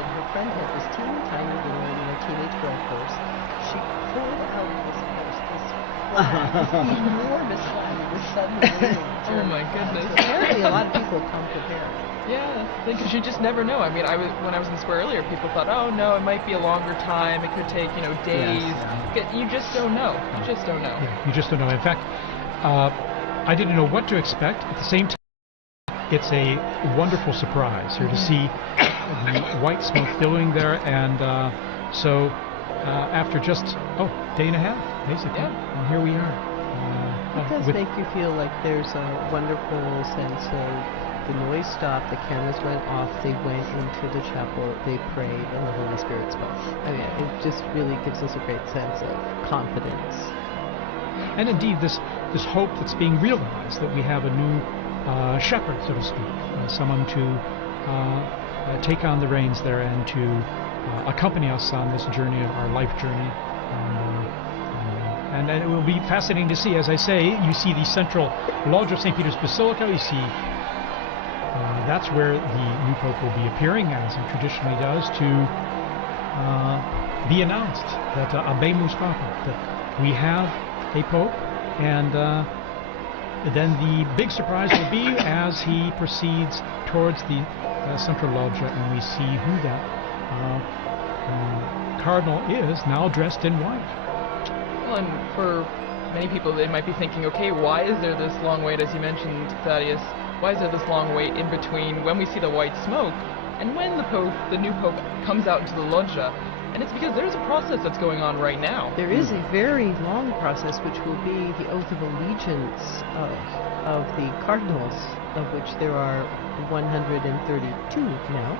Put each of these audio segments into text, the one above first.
said her friend had this teeny tiny little, teenage girl purse. She pulled out this purse, this enormous flag with suddenly waiting. Oh my goodness. So apparently a lot of people come prepared. Yeah, because you just never know. I mean, when I was in the square earlier, people thought, oh no, it might be a longer time. It could take, days. Yes, You just don't know. You just don't know. Yeah, you just don't know. In fact, I didn't know what to expect. At the same time, it's a wonderful surprise here to see the white smoke billowing there, and so after just day and a half, basically, and here we are. It does make you feel like there's a wonderful sense of the noise stopped, the cameras went off, they went into the chapel, they prayed, and the Holy Spirit spoke. I mean, it just really gives us a great sense of confidence. And indeed, this hope that's being realized, that we have a new shepherd, so to speak, someone to take on the reins there and to accompany us on this journey, our life journey. And it will be fascinating to see, as I say, you see the central lodge of St. Peter's Basilica, you see that's where the new Pope will be appearing, as he traditionally does, to be announced that Habemus Papa, that we have a Pope, and then the big surprise will be as he proceeds towards the central loggia, and we see who that cardinal is, now dressed in white. Well, and for many people, they might be thinking, okay, why is there this long wait, as you mentioned, Thaddeus? Why is there this long wait in between when we see the white smoke and when the new Pope, comes out into the loggia? And it's because there's a process that's going on right now. There is a very long process, which will be the oath of allegiance of the cardinals, of which there are 132 now.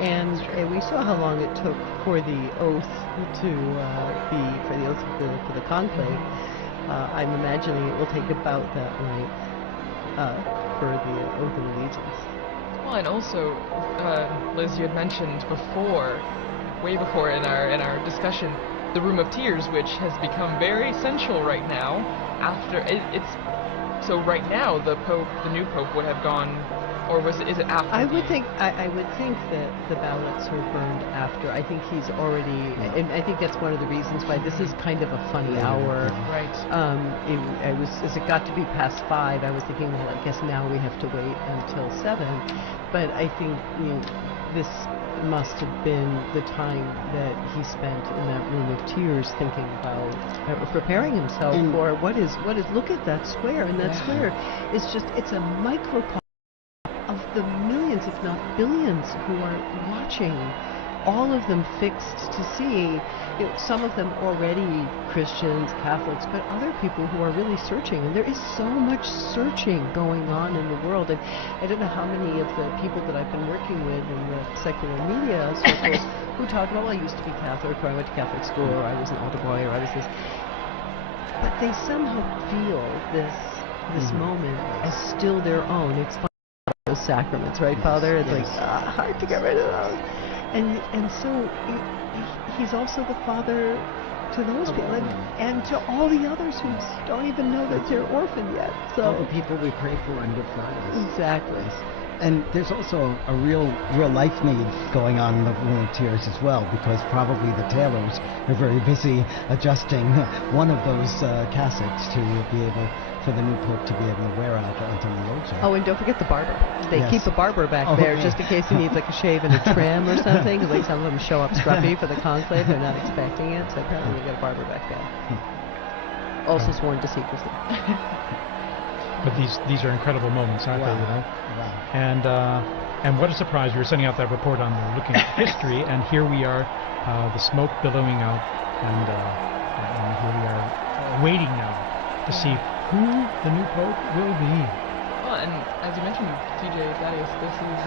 And we saw how long it took for the oath for the conclave. I'm imagining it will take about that length for the oath of allegiance. Well, and also, Liz, you had mentioned before, way before in our discussion, the Room of Tears, which has become very essential right now. So right now the new Pope would have gone. Or is it after? I would think that the ballots are burned after. I think he's already, and I think that's one of the reasons why this is kind of a funny hour. Right. As it got to be past 5, I was thinking, well, I guess now we have to wait until 7. But I think this must have been the time that he spent in that Room of Tears, thinking about preparing himself for what is. Look at that square, and that square is it's a microcosm of the millions, if not billions, who are watching, all of them fixed to see, some of them already Christians, Catholics, but other people who are really searching. And there is so much searching going on in the world. And I don't know how many of the people that I've been working with in the secular media circles who talk about, well, I used to be Catholic, or I went to Catholic school, or I was an altar boy, or I was this. But they somehow feel this moment as still their own. It's those sacraments, right, Father? It's like hard to get rid of those, and so he's also the father to those people, and to all the others who don't even know that they're orphaned yet. So all the people we pray for on Good Fridays. Exactly. And there's also a real life need going on in the Room of Tears as well, because probably the tailors are very busy adjusting one of those cassocks to be able, for the new Pope to be able to wear out onto the loggia. Oh, and don't forget the barber. They keep a barber back there just in case he needs like a shave and a trim or something. Because like some of them show up scruffy for the conclave, they're not expecting it. So apparently we got a barber back there. Also sworn to secrecy. But these are incredible moments, aren't they? You know? Wow. And what a surprise! We were sending out that report on looking at history, and here we are, the smoke billowing out, and here we are waiting now to see who the new Pope will be. Well, and as you mentioned, TJ Thaddeus, this is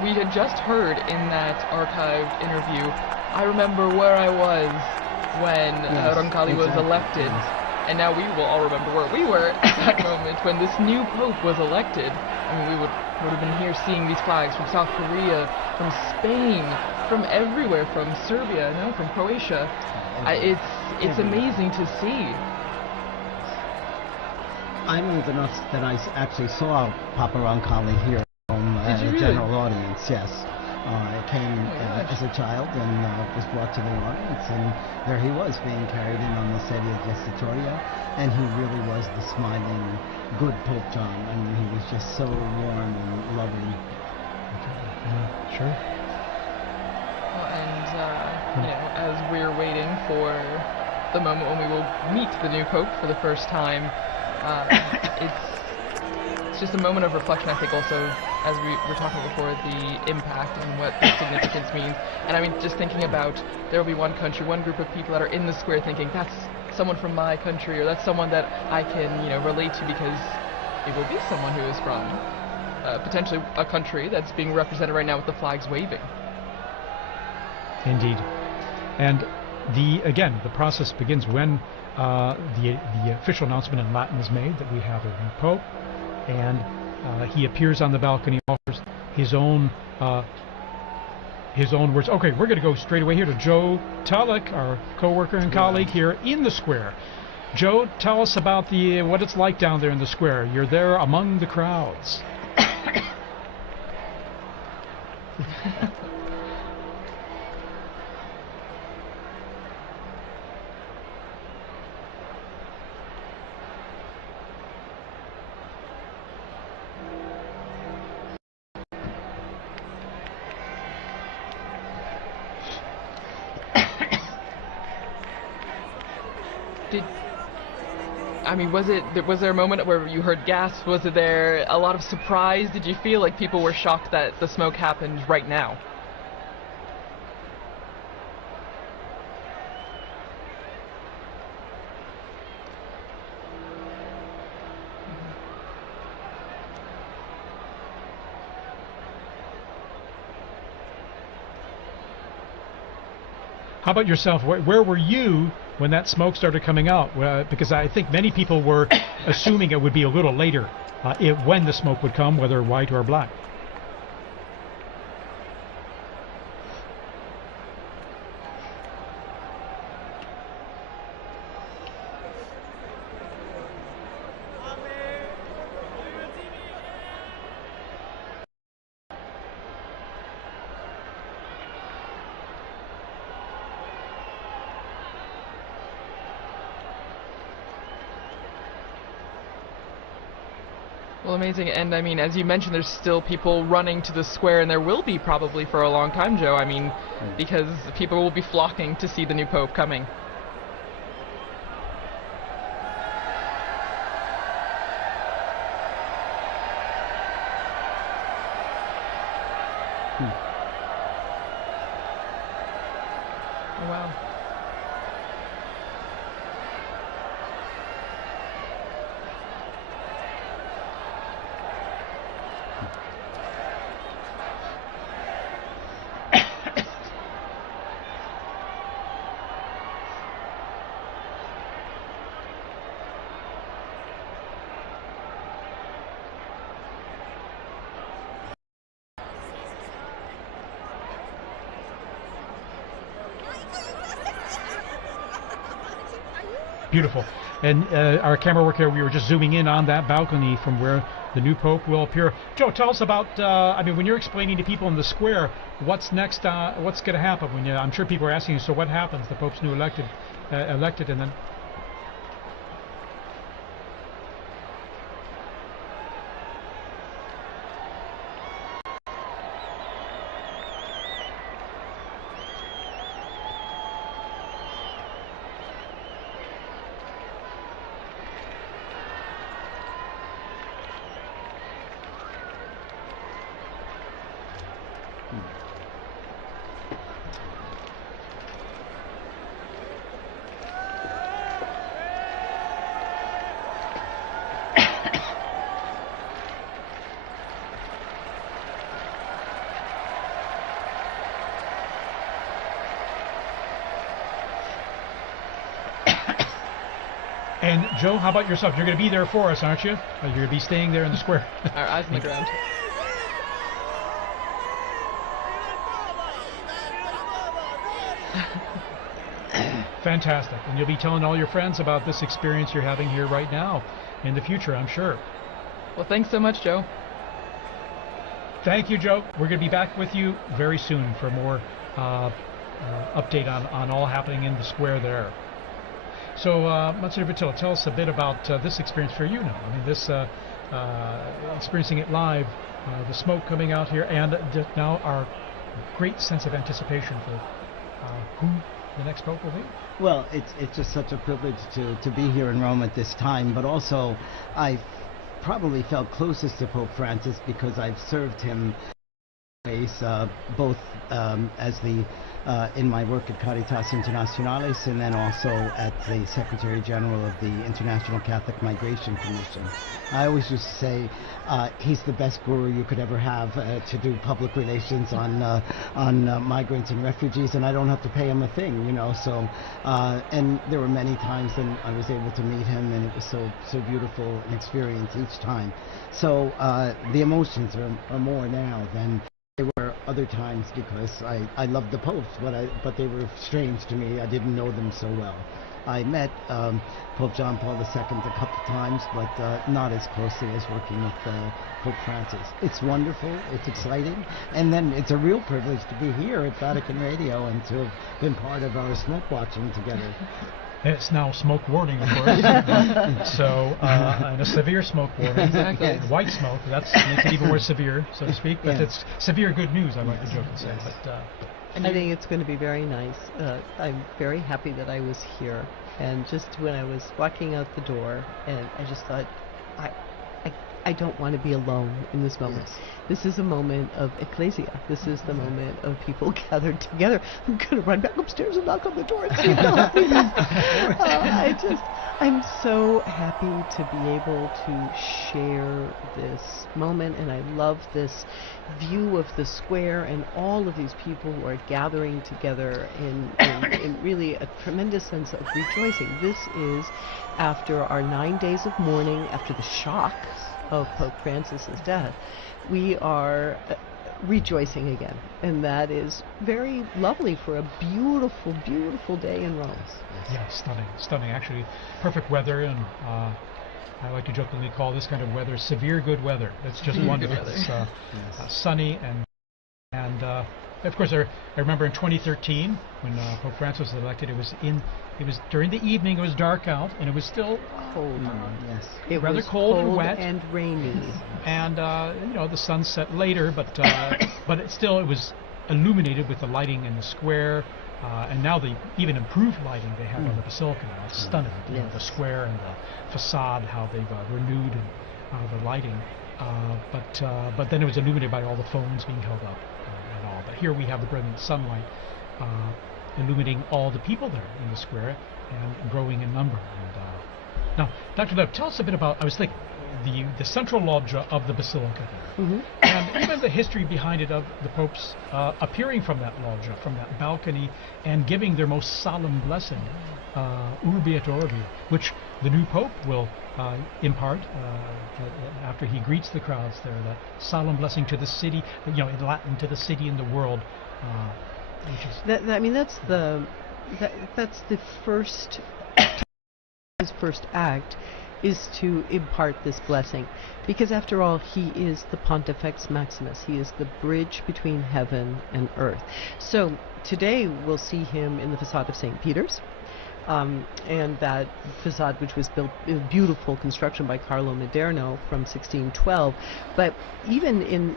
we had just heard in that archived interview. I remember where I was when Roncalli was elected. And now we will all remember where we were at that moment when this new Pope was elected. I mean, we would have been here seeing these flags from South Korea, from Spain, from everywhere, from Serbia, now from Croatia. It's amazing to see. I'm old enough that I actually saw Papa Roncalli here from a really? general audience, yes. Came as a child and was brought to the audience, and there he was being carried in on the sedia gestatoria, and he really was the smiling, good Pope John. I mean, he was just so warm and loving. Sure. Well, and as we're waiting for the moment when we will meet the new Pope for the first time, it's just a moment of reflection, I think, also, as we were talking before, the impact and what the significance means. And I mean, just thinking about, there will be one country, one group of people that are in the square thinking, that's someone from my country, or that's someone that I can, relate to, because it will be someone who is from potentially a country that's being represented right now with the flags waving. Indeed. And the process begins when the official announcement in Latin is made that we have a new Pope, and he appears on the balcony, offers his own words. Okay, we're going to go straight away here to Joe Tulloch, our co-worker and colleague here in the square. Joe, tell us about what it's like down there in the square. You're there among the crowds. Was there a moment where you heard gasps? Was there a lot of surprise? Did you feel like people were shocked that the smoke happened right now? How about yourself? Where were you when that smoke started coming out? Because I think many people were assuming it would be a little later when the smoke would come, whether white or black. Well, amazing. And I mean, as you mentioned, there's still people running to the square, and there will be probably for a long time, Joe. I mean, because people will be flocking to see the new Pope coming. Oh, wow. Beautiful. And our camera work here, we were just zooming in on that balcony from where the new Pope will appear. Joe, tell us about, when you're explaining to people in the square, what's next, what's going to happen? I'm sure people are asking you, so what happens? The Pope's new elected, and then... And Joe, how about yourself? You're going to be there for us, aren't you? You're going to be staying there in the square. Our eyes on the ground. Fantastic. And you'll be telling all your friends about this experience you're having here right now in the future, I'm sure. Well, thanks so much, Joe. Thank you, Joe. We're going to be back with you very soon for more update on all happening in the square there. So, Monsignor Vittillo, tell us a bit about this experience for you now. I mean, this experiencing it live, the smoke coming out here, and now our great sense of anticipation for who the next Pope will be. Well, it's just such a privilege to be here in Rome at this time, but also I've probably felt closest to Pope Francis because I've served him both as the in my work at Caritas Internationalis and then also at the Secretary General of the International Catholic Migration Commission. I always used to say he's the best guru you could ever have to do public relations on migrants and refugees, and I don't have to pay him a thing, you know. So and there were many times when I was able to meet him, and it was so beautiful an experience each time. So the emotions are more now than they were other times because I loved the popes, but they were strange to me. I didn't know them so well. I met Pope John Paul II a couple times, but not as closely as working with Pope Francis. It's wonderful, it's exciting, and then it's a real privilege to be here at Vatican Radio and to have been part of our smoke watching together. It's now smoke warning, of course. So, and a severe smoke warning. Exactly. Yes. White smoke, that makes it even more severe, so to speak. But it's severe good news, I like to joke and say. But, I think it's going to be very nice. I'm very happy that I was here. And just when I was walking out the door, and I just thought, I don't want to be alone in this moment. Yes. This is a moment of ecclesia. This is the moment of people gathered together. I'm going to run back upstairs and knock on the door and see if they'll see me. I'm so happy to be able to share this moment, and I love this view of the square and all of these people who are gathering together in really a tremendous sense of rejoicing. This is after our 9 days of mourning, after the shock of Pope Francis's death. We are rejoicing again, and that is very lovely for a beautiful, beautiful day in Rome. Yeah, stunning. Actually, perfect weather, and I like to jokingly call this kind of weather severe good weather. It's just wonderful. It's sunny and of course, I remember in 2013 when Pope Francis was elected. It was during the evening. It was dark out, and it was still cold. Yes, it rather was cold and wet and rainy. And the sun set later, but it was illuminated with the lighting in the square. And now the even improved lighting they have on the Basilica now. It's stunning. You know, the square and the facade, how they've renewed the lighting. But then it was illuminated by all the phones being held up and all. But here we have the brilliant sunlight illuminating all the people there in the square and growing in number. And now, Dr. Lev, tell us a bit about, I was thinking, the central loggia of the Basilica there, and even the history behind it of the popes appearing from that loggia, from that balcony, and giving their most solemn blessing, Urbi et Orbi, which the new pope will impart after he greets the crowds there, that solemn blessing to the city, in Latin, to the city and the world. That's the first, his first act is to impart this blessing, because after all, he is the Pontifex Maximus. He is the bridge between heaven and earth. So today we'll see him in the facade of St. Peter's, and that facade, which was built in beautiful construction by Carlo Maderno from 1612. But even in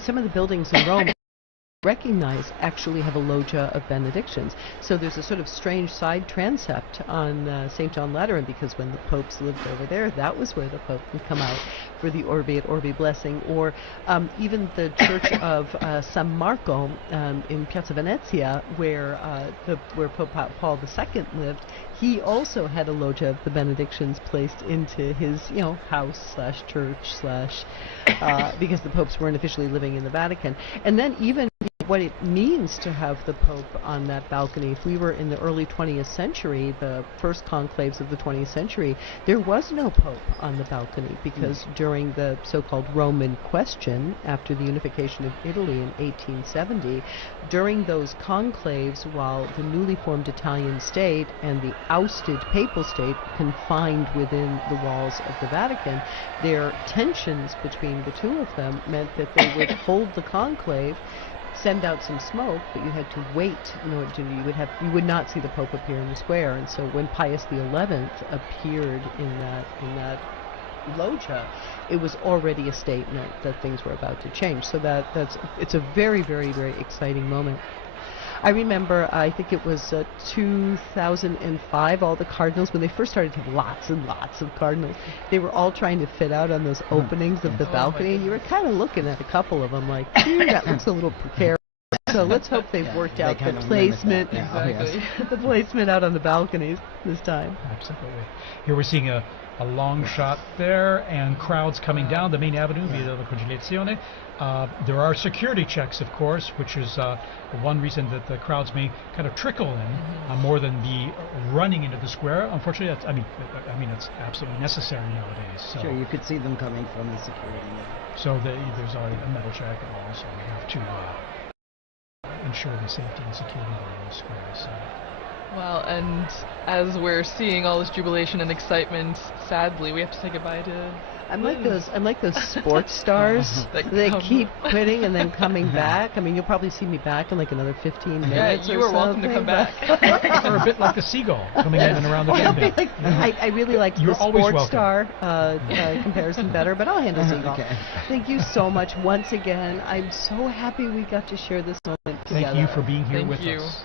some of the buildings in Rome, actually have a loggia of benedictions. So there's a sort of strange side transept on St. John Lateran, because when the popes lived over there, that was where the pope would come out for the Urbi et Orbi blessing. Or even the church of San Marco in Piazza Venezia, where Pope Paul II lived, he also had a loggia of the benedictions placed into his house/church/ because the popes weren't officially living in the Vatican. And then even what it means to have the Pope on that balcony. If we were in the early 20th century, the first conclaves of the 20th century, there was no Pope on the balcony because during the so-called Roman question, after the unification of Italy in 1870, during those conclaves, while the newly formed Italian state and the ousted papal state confined within the walls of the Vatican, their tensions between the two of them meant that they would hold the conclave, send out some smoke, but you had to wait in order to, you would not see the Pope appear in the square. And so when Pius XI appeared in that loggia, it was already a statement that things were about to change. So it's a very, very, very exciting moment. I remember, I think it was 2005, all the cardinals, when they first started to have lots and lots of cardinals, they were all trying to fit out on those openings of the balcony, and you were kind of looking at a couple of them like, that looks a little precarious. So let's hope they've worked out the placement, the placement out on the balconies this time. Absolutely. Here we're seeing a long shot there, and crowds coming down the main avenue via the Jubilation. There are security checks, of course, which is one reason that the crowds may kind of trickle in more than be running into the square. Unfortunately, it's absolutely necessary nowadays. So sure, you could see them coming from the security. So there's already a metal check, and also we have to ensure the safety and security in the square. So. Well, and as we're seeing all this jubilation and excitement, sadly, we have to say goodbye to I'm like those sports stars that keep quitting and then coming back. I mean, you'll probably see me back in like another 15 minutes. Yeah, you are welcome to come back. Or a bit like the seagull coming in and around the chimney. I really like the sports star comparison better, but I'll handle seagull. Okay. Thank you so much once again. I'm so happy we got to share this moment together. Thank you for being here with us.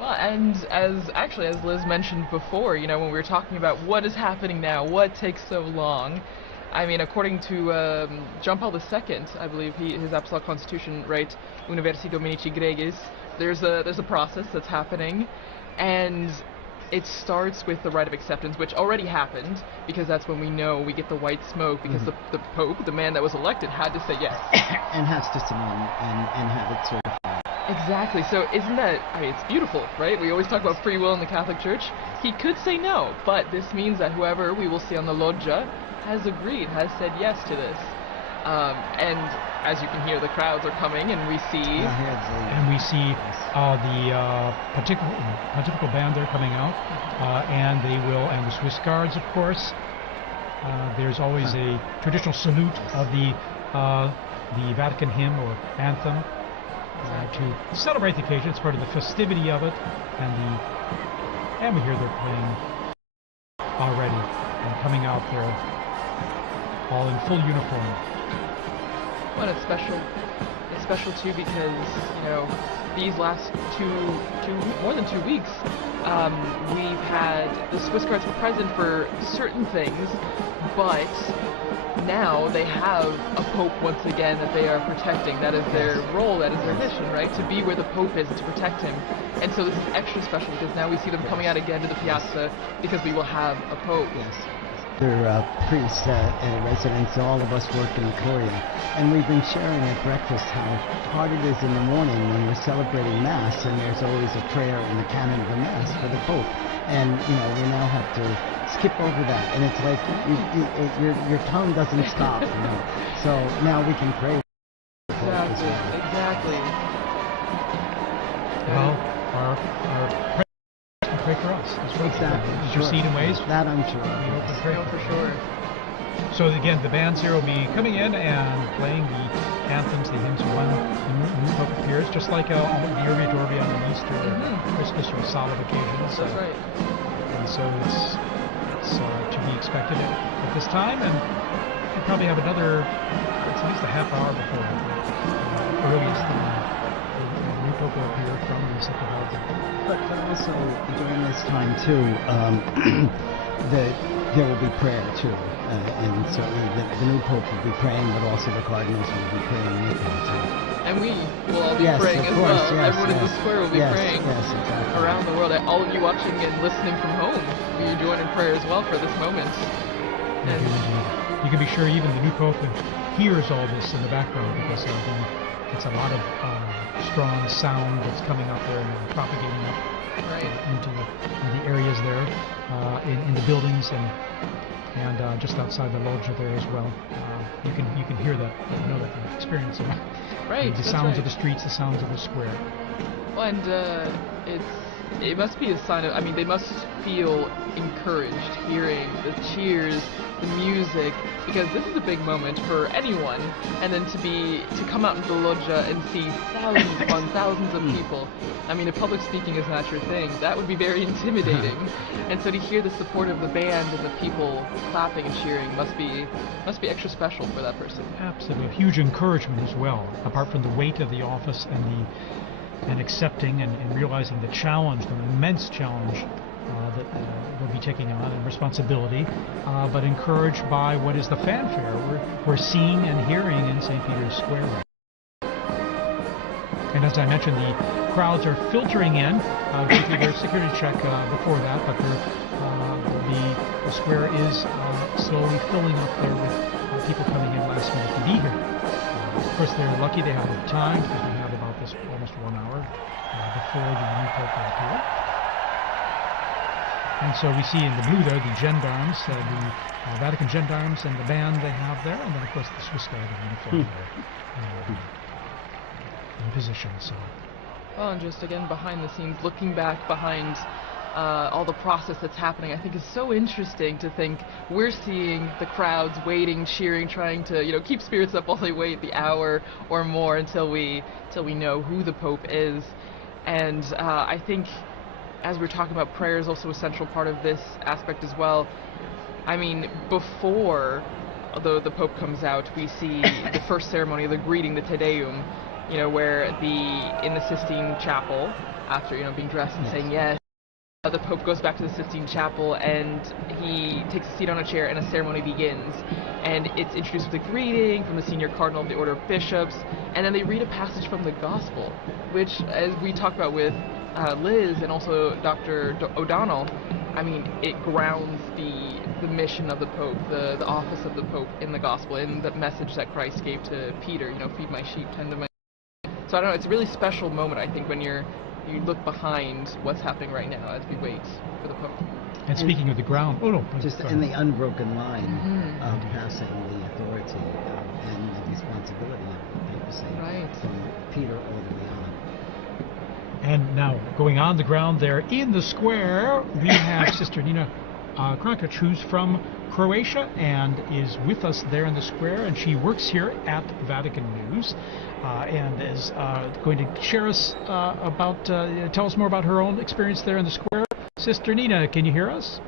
Well, and as Liz mentioned before, when we were talking about what is happening now, what takes so long, I mean, according to John Paul II, I believe his apostolic constitution, right, Universi Dominici Gregis, there's a process that's happening, and it starts with the rite of acceptance, which already happened, because that's when we get the white smoke, because the Pope, the man that was elected, had to say yes. And has to sign and have it certified. Exactly. So isn't that, it's beautiful, right? We always talk about free will in the Catholic Church. He could say no, but this means that whoever we will see on the loggia has agreed, has said yes to this. And as you can hear, the crowds are coming, and we see... the pontifical band there coming out, and the Swiss Guards, of course. There's always a traditional salute of the Vatican hymn or anthem. To celebrate the occasion. It's part of the festivity of it, and we hear they're playing already and coming out there all in full uniform. Well, it's special too because these last more than 2 weeks we've had the Swiss Guards were present for certain things, but now they have a Pope once again that they are protecting. That is their role, that is their mission, right? To be where the Pope is and to protect him. And so this is extra special because now we see them coming out again to the piazza because we will have a Pope. Yes. They're priests and residents, all of us work in the Curia. And we've been sharing at breakfast how hard it is in the morning when we're celebrating Mass, and there's always a prayer in the canon of the Mass for the Pope. And, we now have to skip over that, and it's like your tongue doesn't stop. So now we can pray. Exactly. Well, our pray for us. That's right. Exactly. Intercede in ways. That I'm sure. We hope and pray for sure. So again, the bands here will be coming in and playing the anthems, the hymns when the new Pope appears, just like the Urbi et Orbi on the Easter, Christmas, or solemn occasions. That's right. And so it's to be expected at this time, and we'll probably have another, it's at least a half hour before earliest the new Pope will appear from the Sacred Heart. But also during this time too, there will be prayer too, and certainly the new Pope will be praying, but also the cardinals will be praying with him too. And we will all be praying as well. Everyone in the square will be praying exactly. around the world. All of you watching and listening from home, will you join in prayer as well for this moment? And you can be sure even the new Pope hears all this in the background because it's a lot of strong sound that's coming up there and propagating up into the areas there in the buildings and just outside the loggia there as well. You can hear that, know that from experience. Right. The sounds of the streets, the sounds of the square. Well, and it must be a sign of, I mean, they must feel encouraged hearing the cheers, the music, because this is a big moment for anyone, and then to come out into the loggia and see thousands upon thousands of people. I mean, if public speaking is not your thing, that would be very intimidating. And so to hear the support of the band and the people clapping and cheering must be extra special for that person. Absolutely, a huge encouragement as well, apart from the weight of the office and accepting and realizing the challenge, the immense challenge that we'll be taking on and responsibility, but encouraged by what is the fanfare we're seeing and hearing in St. Peter's Square. And as I mentioned, the crowds are filtering in. They do their security check before that, but the square is slowly filling up there with people coming in last minute to be here. Of course, they're lucky they have enough time because we have about this almost 1 hour before the new Pope will appear. And so we see in the blue there the gendarmes, the Vatican gendarmes and the band they have there, and then of course the Swiss Guard in uniform there in position. So. Well, and just again behind the scenes, looking back behind all the process that's happening, I think is so interesting to think we're seeing the crowds waiting, cheering, trying to keep spirits up while they wait the hour or more until we know who the Pope is. And I think, as we're talking about, prayer is also a central part of this aspect as well. I mean, before the Pope comes out, we see the first ceremony, the greeting, the Te Deum, where in the Sistine Chapel, after being dressed and saying yes, the Pope goes back to the Sistine Chapel and he takes a seat on a chair and a ceremony begins. And it's introduced with a greeting from the senior cardinal of the Order of Bishops, and then they read a passage from the Gospel, which, as we talked about with Liz and also Dr. O'Donnell, I mean, it grounds the mission of the Pope, the office of the Pope in the Gospel, in the message that Christ gave to Peter, feed my sheep, tend to my... So I don't know, it's a really special moment, I think, when you look behind what's happening right now as we wait for the Pope. And speaking of the ground, just in the unbroken line of passing the authority and the responsibility of the papacy from Peter all the way on. And now, going on the ground there in the square, we have Sister Nina Krankic, who's from Croatia and is with us there in the square, and she works here at Vatican News and is going to share us tell us more about her own experience there in the square. Sister Nina, can you hear us?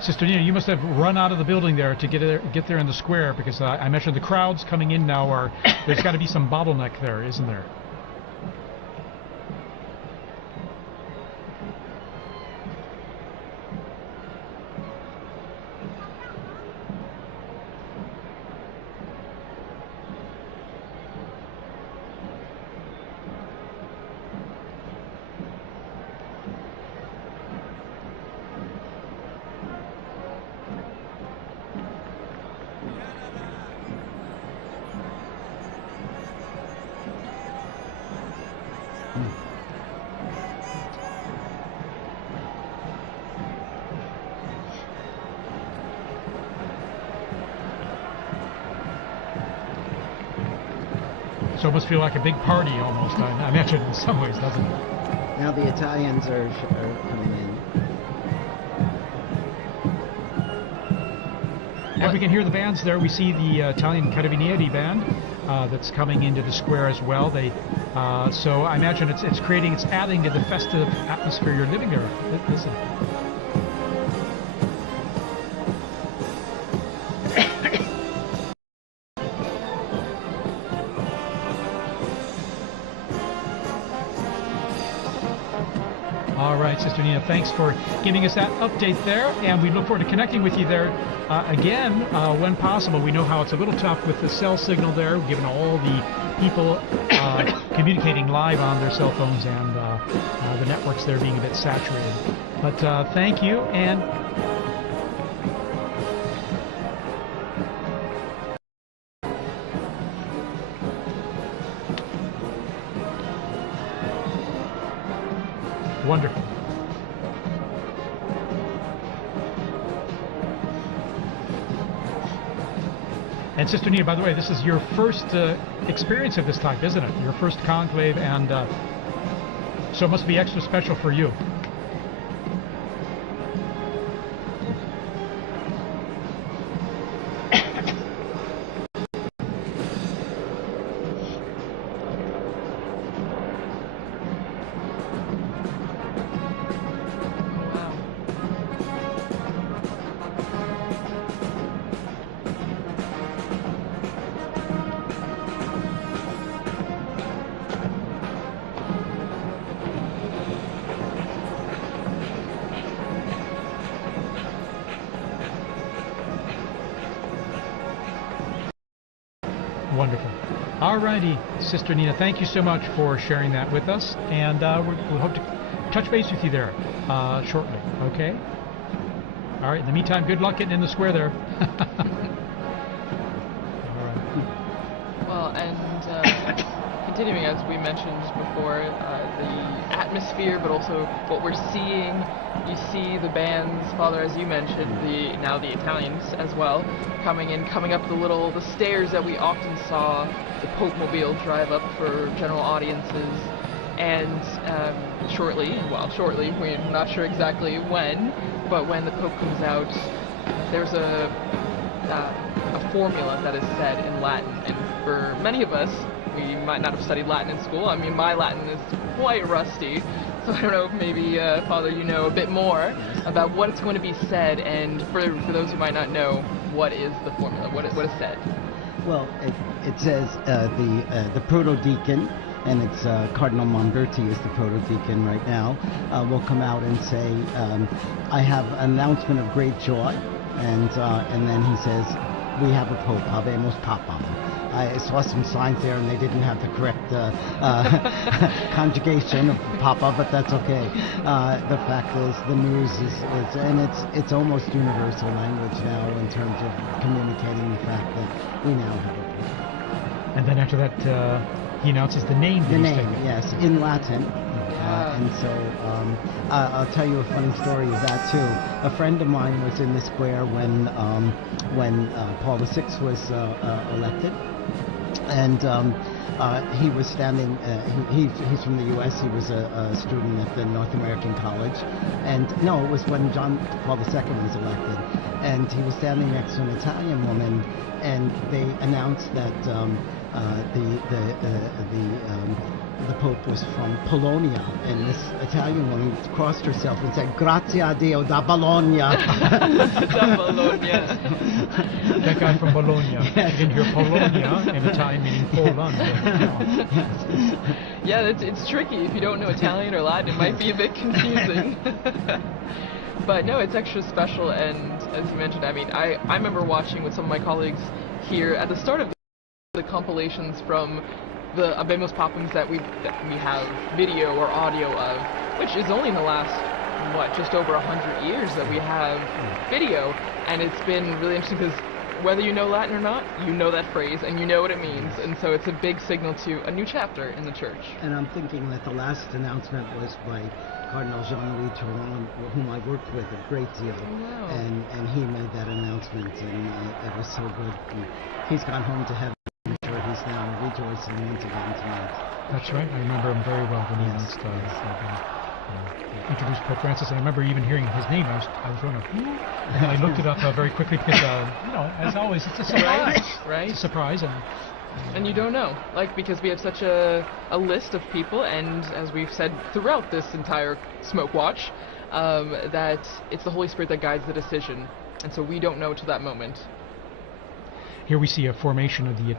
Sister Nina, you must have run out of the building there to get there in the square, because I mentioned the crowds coming in now there's got to be some bottleneck there, isn't there? So it must feel like a big party almost, I imagine, in some ways, doesn't it? Now the Italians are coming in. And we can hear the bands there. We see the Italian Carabinieri band that's coming into the square as well. So I imagine it's adding to the festive atmosphere you're living there. Listen. right, Sister Nina, thanks for giving us that update there, and we look forward to connecting with you there again when possible. We know how it's a little tough with the cell signal there, given all the people communicating live on their cell phones and the networks there being a bit saturated. But thank you, and wonderful. And Sister Nina, by the way, this is your first experience of this type, isn't it? Your first conclave, and so it must be extra special for you. Wonderful. All righty, Sister Nina, thank you so much for sharing that with us, and we'll hope to touch base with you there shortly, okay? All right, in the meantime, good luck getting in the square there. All right. Well, and continuing, as we mentioned before, the atmosphere, but also what we're seeing. You see the bands, Father, as you mentioned, now the Italians as well, coming up the stairs that we often saw the Pope Mobile drive up for general audiences. And shortly, we're not sure exactly when, but when the Pope comes out, there's a formula that is said in Latin, and for many of us, we might not have studied Latin in school. I mean, my Latin is quite rusty, so I don't know if maybe, Father, you know a bit more about what it's going to be said, and for those who might not know, what is the formula? What is said? Well, it says the proto-deacon, and it's Cardinal Monberti is the proto-deacon right now, will come out and say, I have an announcement of great joy, and then he says, we have a Pope, habemos papam. I saw some signs there, and they didn't have the correct conjugation of papa, but that's okay. The fact is, the news is and it's almost universal language now in terms of communicating the fact that we now have a Pope. And then after that, he announces the name. The name, yes, in Latin. And so I'll tell you a funny story of that too. A friend of mine was in the square when Paul VI was elected, and he was standing. He's from the U.S. He was a student at the North American College, and no, it was when Paul II was elected, and he was standing next to an Italian woman, and they announced that the Pope was from Bologna, and this Italian woman crossed herself and said, "Grazie a Dio da Bologna." Da Bologna. That guy from Bologna. Yes. You didn't hear Bologna in Italian meaning Poland. Yeah, it's tricky. If you don't know Italian or Latin, it might be a bit confusing. But no, it's extra special, and as you mentioned, I mean, I remember watching with some of my colleagues here at the start of the compilations from the Habemos Papams that we have video or audio of, which is only in the last, just over 100 years that we have video, and it's been really interesting because whether you know Latin or not, you know that phrase and you know what it means, and so it's a big signal to a new chapter in the church. And I'm thinking that the last announcement was by Cardinal Re, whom I worked with a great deal, and he made that announcement, and it was so good. And he's gone home to heaven. He's now rejoicing once again tonight. That's right. I remember him very well when he announced introduced Pope Francis, and I remember even hearing his name. I was going, and I looked it up very quickly because, as always, it's a surprise. Right. It's a surprise, and you don't know, because we have such a list of people, and as we've said throughout this entire Smoke Watch, that it's the Holy Spirit that guides the decision, and so we don't know to that moment. Here we see a formation of the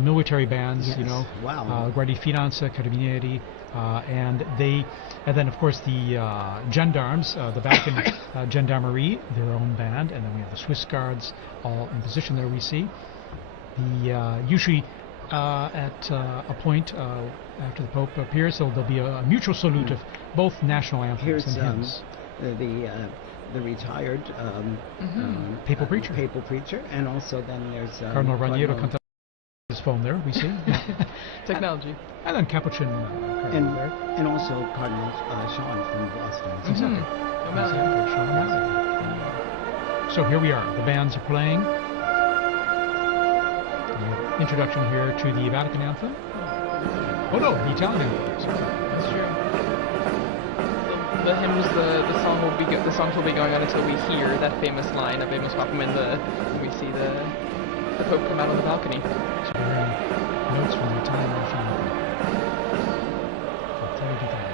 military bands, Yes. you know, Wow. Guardia di Finanza, Carabinieri, and then of course the gendarmes, the Vatican Gendarmerie, their own band, and then we have the Swiss Guards, all in position there. We see the usually at a point after the Pope appears, so there'll be a mutual salute of both national anthems Here's and hymns. the retired Papal preacher. papal preacher, and also then there's Cardinal Re canta his phone there, we see. Technology. And then Capuchin Cardinal there. and also Cardinal Sean from Boston. Exactly. O'Malley. Exactly, Sean O'Malley. So here we are. The bands are playing. Introduction here to the Vatican anthem. Oh no, the Italian anthem. Sorry. That's true. The hymns, the songs will be going on until we hear that famous line, "Habemus Papam," when we see the Pope come out on the balcony. So we're hearing notes from the Italian national anthem. Fratelli d'Italia.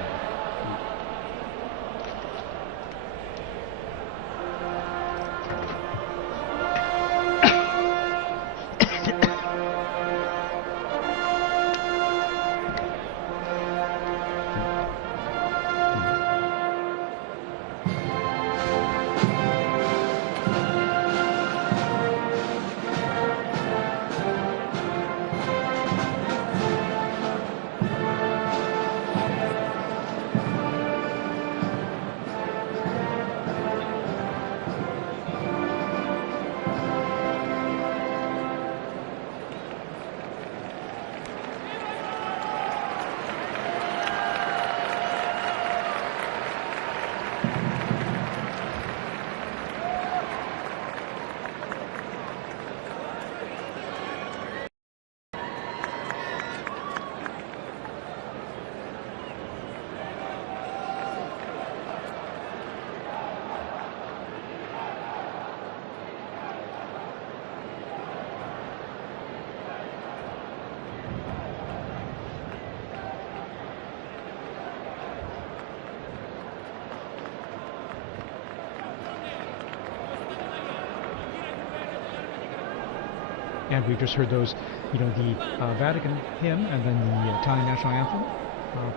And we've just heard those, you know, the Vatican hymn and then the Italian national anthem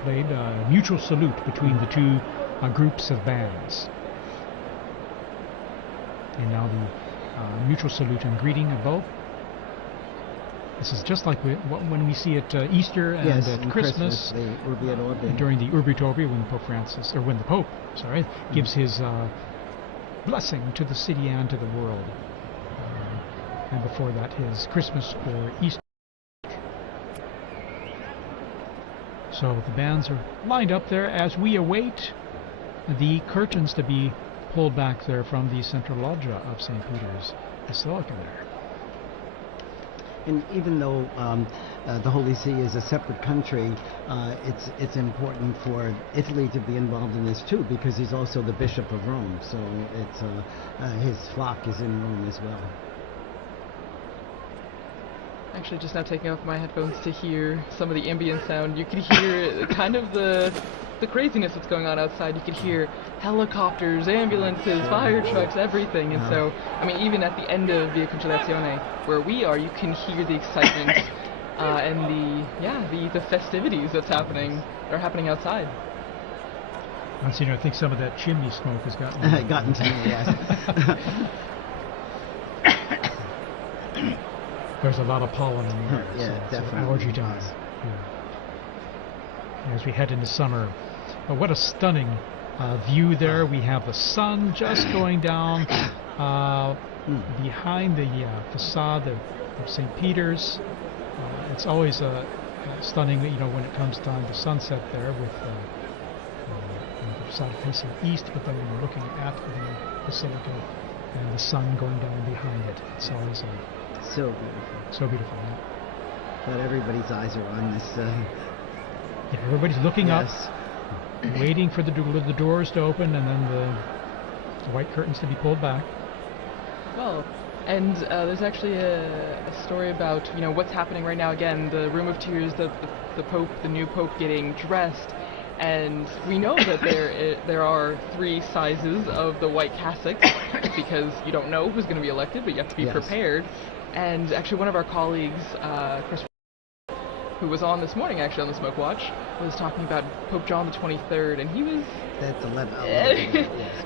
played. Mutual salute between the two groups of bands. And now the mutual salute and greeting of both. This is just like when we see at Easter and Yes, at and Christmas, the Urbi et Orbi. during the Urbi et Orbi, when the Pope gives his blessing to the city and to the world. And before that, his Christmas or Easter. So the bands are lined up there as we await the curtains to be pulled back there from the central loggia of St. Peter's Basilica there. And even though the Holy See is a separate country, it's important for Italy to be involved in this too, because he's also the Bishop of Rome. So it's his flock is in Rome as well. Actually, just now taking off my headphones to hear some of the ambient sound. You could hear kind of the craziness that's going on outside. You could hear helicopters, ambulances, fire trucks, everything. And so, I mean, even at the end of Via Conciliazione, where we are, you can hear the excitement and the festivities are happening outside. Monsignor, I think some of that chimney smoke has gotten to me, yes. There's a lot of pollen in the air. Yeah, so definitely. Allergy time. Yeah. As we head into summer. But what a stunning view there. We have the sun just going down behind the facade of St. Peter's. It's always stunning, you know, when it comes time to sunset there with the facade facing east, but then when you're looking at the basilica and the sun going down behind it. It's always so beautiful. So beautiful. Yeah. But everybody's eyes are on this. Yeah, everybody's looking yes. up, waiting for the doors to open and then the white curtains to be pulled back. Well, and there's actually a story about, you know, what's happening right now. Again, the Room of Tears, the Pope, the new Pope getting dressed. And we know that there are 3 sizes of the white cassocks because you don't know who's going to be elected, but you have to be prepared. And actually one of our colleagues, Chris, who was on this morning actually on the Smoke Watch, was talking about Pope John the 23rd, and he was... That's 11.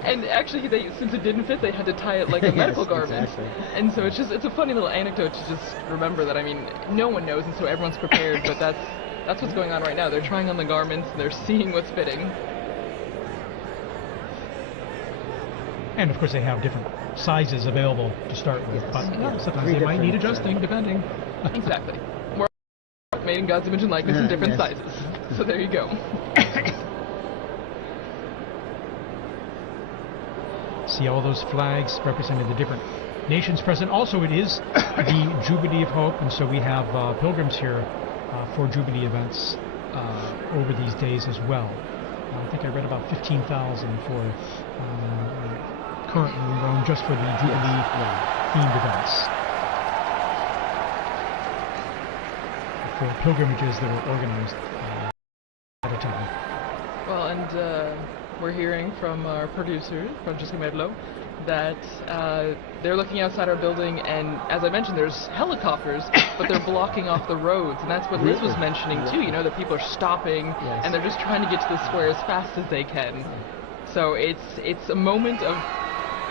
And actually, since it didn't fit, they had to tie it like a medical garment. Exactly. And so it's a funny little anecdote to just remember that, I mean, no one knows, and so everyone's prepared, but that's what's going on right now. They're trying on the garments, and they're seeing what's fitting. And of course they have different sizes available to start with, but sometimes they might need adjusting depending. Exactly. We're made in God's image and likeness in different sizes. So there you go. See all those flags representing the different nations present. Also, it is the Jubilee of Hope, and so we have pilgrims here for Jubilee events over these days as well. I think I read about 15,000 for currently in Rome just for the Jubilee themed events. For pilgrimages that were organized at a time. Well, and we're hearing from our producer, Francesca Merlo, that they're looking outside our building, and as I mentioned, there's helicopters, but they're blocking off the roads, and that's what Liz was mentioning too, you know, that people are stopping, and they're just trying to get to the square as fast as they can. So it's a moment of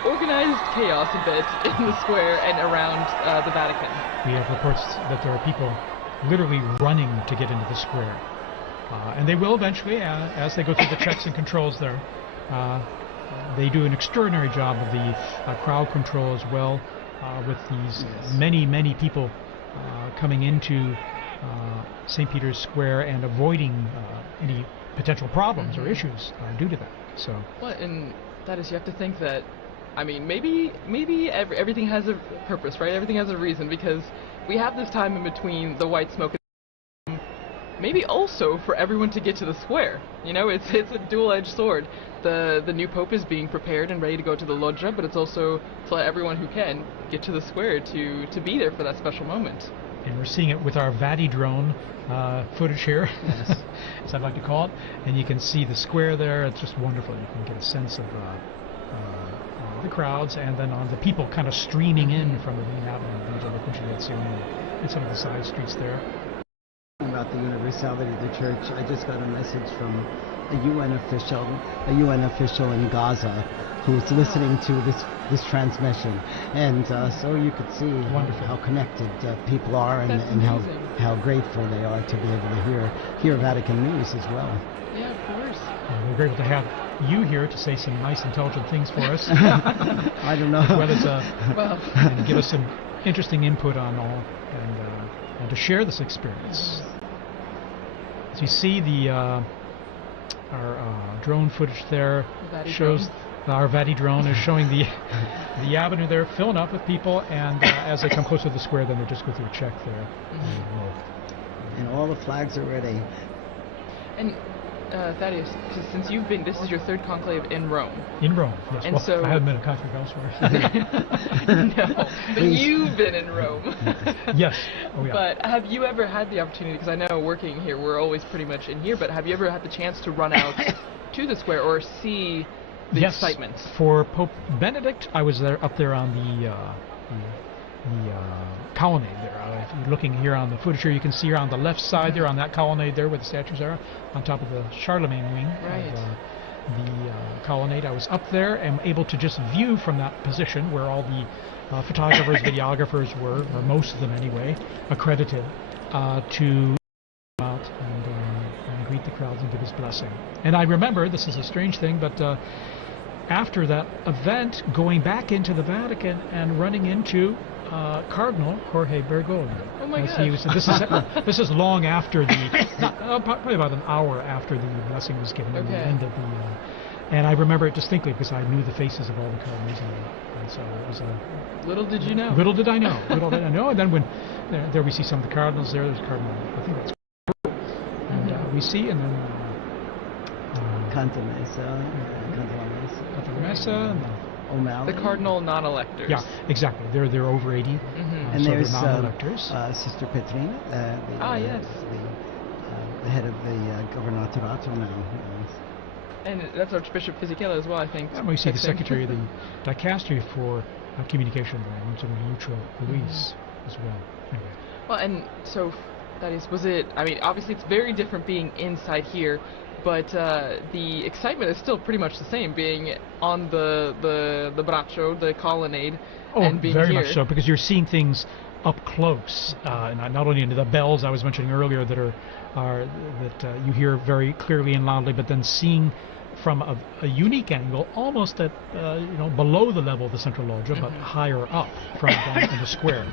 organized chaos a bit in the square and around the Vatican. We have reports that there are people literally running to get into the square. And they will eventually, as they go through the checks and controls there. They do an extraordinary job of the crowd control as well, with these many people coming into St. Peter's Square and avoiding any potential problems or issues due to that. So. Well, and that is, you have to think that, I mean, maybe everything has a purpose, right? Everything has a reason, because we have this time in between the white smoke and maybe also for everyone to get to the square. You know, it's a dual-edged sword. The new pope is being prepared and ready to go to the loggia, but it's also to let everyone who can get to the square to be there for that special moment. And we're seeing it with our Vati drone footage here, as I'd like to call it. And you can see the square there. It's just wonderful. You can get a sense of the crowds, and then on the people kind of streaming in from the main avenue, the Conclaves, and some of the side streets there. About the universality of the church, I just got a message from a UN official in Gaza who's listening to this transmission, and so you could see how connected people are, and how grateful they are to be able to hear Vatican news as well. Yeah, of course. We're grateful to have you here to say some nice, intelligent things for us. I don't know. As well as and give us some interesting input on all, and to share this experience. As you see, our drone footage there shows our Vati drone is showing the avenue there filling up with people, and as they come closer to the square, then they just go through a check there. And all the flags are ready. And Thaddeus, since you've been, this is your third conclave in Rome. In Rome, yes. And so I haven't been a conclave elsewhere. No, but you've been in Rome. Yes. Oh, yeah. But have you ever had the opportunity, because I know working here, we're always pretty much in here, but have you ever had the chance to run out to the square or see the excitement? For Pope Benedict, I was up there on the colonnade there. If you're looking here on the footage here, you can see here on the left side there on that colonnade there where the statues are, on top of the Charlemagne wing of the colonnade. I was up there and able to just view from that position where all the photographers, videographers were, or most of them anyway, accredited to come out and greet the crowds and give his blessing. And I remember, this is a strange thing, but after that event, going back into the Vatican and running into Cardinal Jorge Bergoglio. Oh my gosh. This is long after probably about an hour after the blessing was given at the end of the. And I remember it distinctly because I knew the faces of all the cardinals, and so it was a. Little did you know. Little did I know. Little did I know. And then when there we see some of the cardinals there. There's Cardinal, I think that's. And we see, and then. Canta Mesa. The cardinal non-electors. Yeah, exactly. They're over 80, and so there's they're non-electors. Sister Petrina, the head of the Governatorato now. And that's Archbishop Fisichella as well, I think. And we see the secretary of the dicastery for communication, Lucio Luis. as well. Anyway. Well, and so that is, was it? I mean, obviously it's very different being inside here, but the excitement is still pretty much the same, being on the braccio, the colonnade, and being very here. much so, because you're seeing things up close, and not only into the bells I was mentioning earlier that you hear very clearly and loudly, but then seeing from a unique angle, almost at below the level of the central loggia, but higher up from down in the square.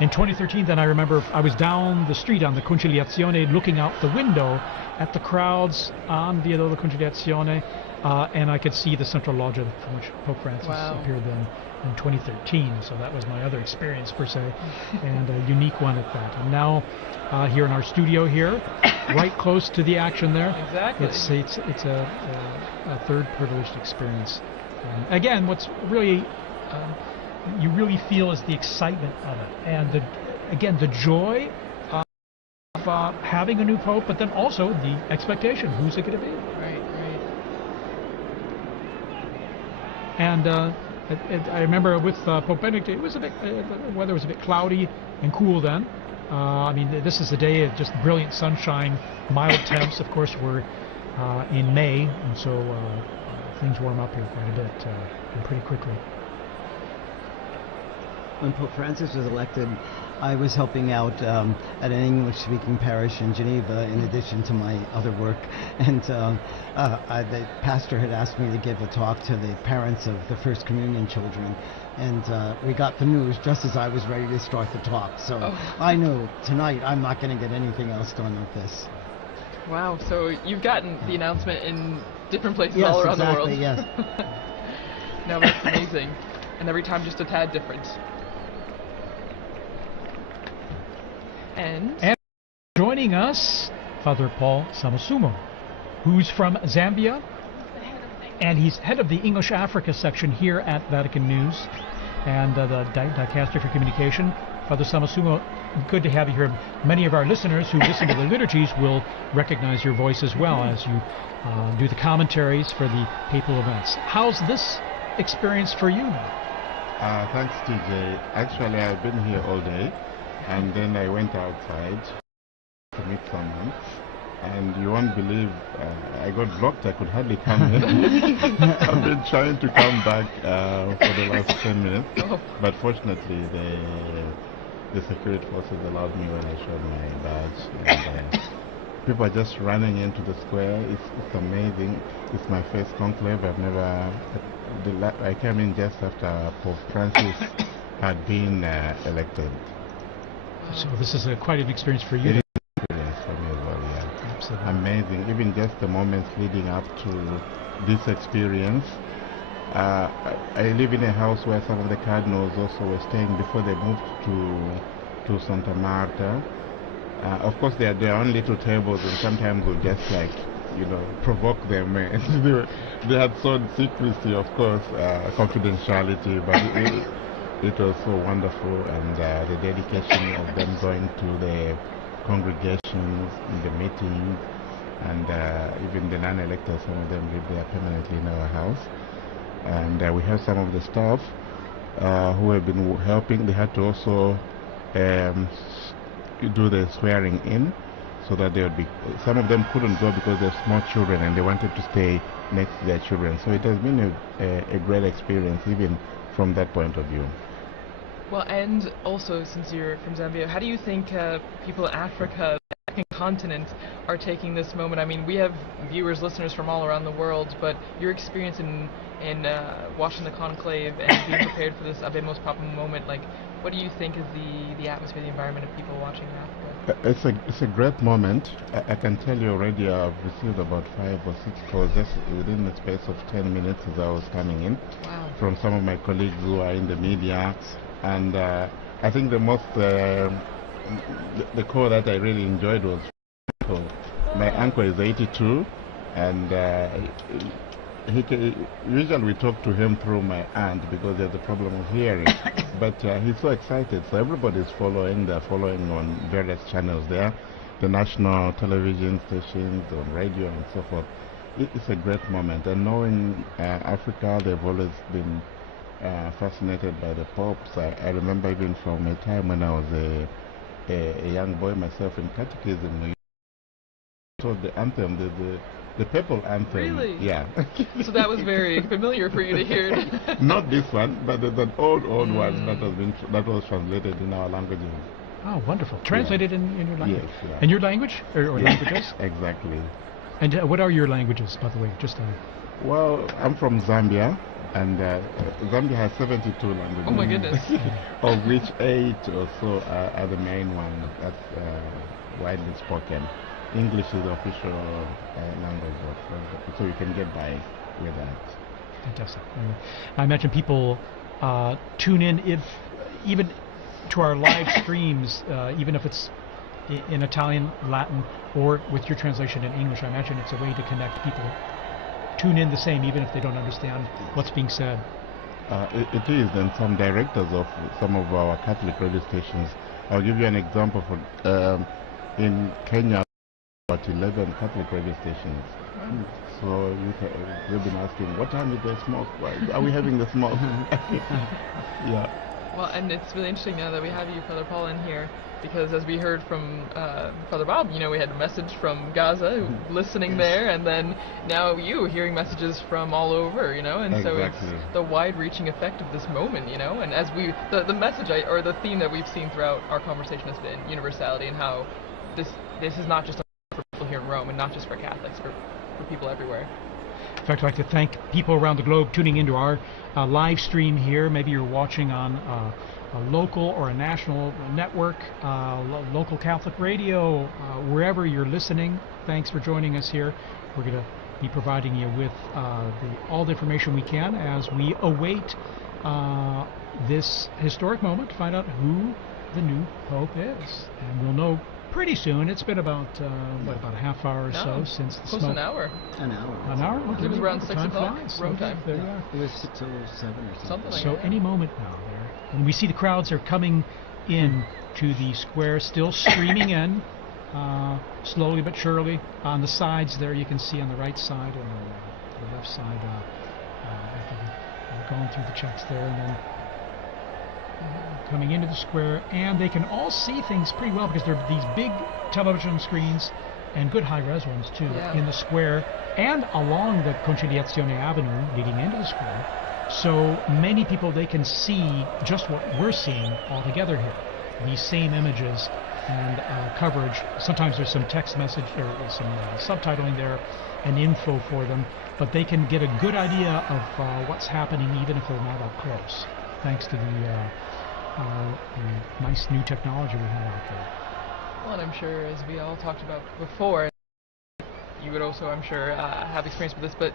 In 2013, then I remember I was down the street on the Conciliazione, looking out the window at the crowds on Via della Conciliazione, and I could see the central loggia from which Pope Francis appeared then in 2013. So that was my other experience per se, and a unique one at that. And now here in our studio here, right close to the action there. Exactly. It's a third privileged experience. Again, what's really you really feel is the excitement of it, and the joy of having a new pope, but then also the expectation. Who's it going to be? Right. And I remember with Pope Benedict, it was a bit, the weather was a bit cloudy and cool then. I mean, this is the day of just brilliant sunshine, mild temps. Of course, we're in May, and so things warm up here quite a bit and pretty quickly. When Pope Francis was elected, I was helping out at an English-speaking parish in Geneva, in addition to my other work. And the pastor had asked me to give a talk to the parents of the First Communion children. And we got the news just as I was ready to start the talk. So I knew tonight I'm not going to get anything else done with this. Wow, so you've gotten the announcement in different places all around the world. Yes. No, that's amazing. And every time just a tad different. And joining us, Father Paul Samasumo, who's from Zambia, and he's head of the English Africa section here at Vatican News and the Dicastery for Communication. Father Samasumo, good to have you here. Many of our listeners who listen to the liturgies will recognize your voice as well as you do the commentaries for the papal events. How's this experience for you now? Thanks, TJ. Actually, I've been here all day. And then I went outside to meet someone, and you won't believe I got blocked. I could hardly come in. I've been trying to come back for the last 10 minutes, but fortunately the security forces allowed me when I showed my badge. And people are just running into the square. It's amazing. It's my first conclave. I came in just after Pope Francis had been elected. So this is quite an experience for you. It is an experience for me as well, yeah. Absolutely. Amazing. Even just the moments leading up to this experience. I live in a house where some of the cardinals also were staying before they moved to Santa Marta. Of course, they had their own little tables, and sometimes we'll just provoke them. They had shown secrecy, of course, confidentiality, but it was so wonderful, and the dedication of them going to the congregations, in the meetings, and even the non-electors, some of them live there permanently in our house. And we have some of the staff who have been helping. They had to also do the swearing in, so that they would be. Some of them couldn't go because they're small children and they wanted to stay next to their children. So it has been a great experience, even from that point of view. Well, and also, since you're from Zambia, how do you think people in Africa, the African continent, are taking this moment? I mean, we have viewers, listeners from all around the world, but your experience in watching the conclave and being prepared for this Habemus Papam moment, like, what do you think is the atmosphere, the environment of people watching in Africa? It's a great moment. I can tell you already I've received about 5 or 6 calls just within the space of 10 minutes as I was coming in. Wow. From some of my colleagues who are in the media. And I think the most, the call that I really enjoyed was, my uncle is 82, and usually we talk to him through my aunt because he has a problem of hearing. But he's so excited, so everybody's following. They're following on various channels there, the national television stations, on radio, and so forth. It's a great moment, and knowing Africa, they've always been fascinated by the popes. I remember even from a time when I was a young boy myself in catechism, so the anthem, the papal anthem. Really? Yeah. So that was very familiar for you to hear. Not this one, but there's an old one that was translated in our languages. Oh, wonderful. Translated in your language? Yes. Yeah. And your language? Or Yes, languages? exactly. And what are your languages, by the way? Just Well, I'm from Zambia, and Zambia has 72 languages. Oh my goodness. Of which 8 or so are the main ones that's widely spoken. English is the official language, so you can get by with that. Fantastic. I imagine people tune in even to our live streams, even if it's in Italian, Latin, or with your translation in English. I imagine it's a way to connect people. Tune in the same, even if they don't understand what's being said. It is, and some directors of some of our Catholic radio stations. I'll give you an example. In Kenya, about 11 Catholic radio stations. So they've been asking, what time is the smoke? Why are we having the smoke? Yeah. Well, and it's really interesting now that we have you, Father Paul, in here, because as we heard from Father Bob, we had a message from Gaza, listening there, and then now you hearing messages from all over, and exactly. So it's the wide-reaching effect of this moment, and as the message or the theme that we've seen throughout our conversation has been universality, and how this is not just for people here in Rome, and not just for Catholics, for people everywhere. In fact, I'd like to thank people around the globe tuning into our live stream here. Maybe you're watching on a local or a national network, local Catholic radio, wherever you're listening. Thanks for joining us here. We're going to be providing you with all the information we can as we await this historic moment to find out who the new Pope is. And we'll know pretty soon. It's been about about a half hour or so since the close smoke. an hour. An hour. An hour? Okay. It was around 6 Time o'clock flies. Rome Okay, time. there you are. It was 6:07 or something. Like So that. any moment now there. And we see the crowds are coming in to the square, still streaming in, slowly but surely. On the sides there, you can see on the right side and the left side, going through the checks there, and then coming into the square, and they can all see things pretty well because there are these big television screens and good high-res ones too in the square and along the Conciliazione Avenue leading into the square. So many people, they can see just what we're seeing all together here. These same images and coverage. Sometimes there's some text message or some subtitling there and info for them, but they can get a good idea of what's happening even if they're not up close, thanks to the nice new technology we have out there. Well, and I'm sure, as we all talked about before, you would also, I'm sure, have experience with this, but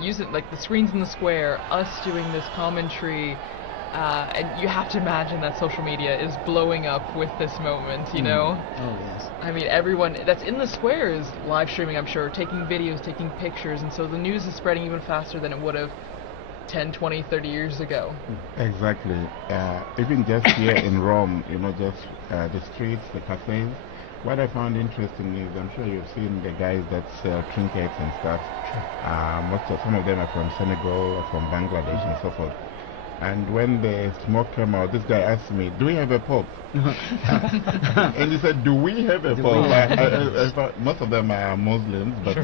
using like the screens in the square, us doing this commentary, and you have to imagine that social media is blowing up with this moment, Oh, yes. I mean, everyone that's in the square is live streaming, I'm sure, taking videos, taking pictures, and so the news is spreading even faster than it would have 10, 20, 30 years ago. Exactly. Even just here in Rome, just the streets, the cafes. What I found interesting is, I'm sure you've seen the guys that sell trinkets and stuff. Some of them are from Senegal or from Bangladesh and so forth. And when the smoke came out, this guy asked me, "Do we have a pope?" And he said, "Do we have a pope?" I thought most of them are Muslims, but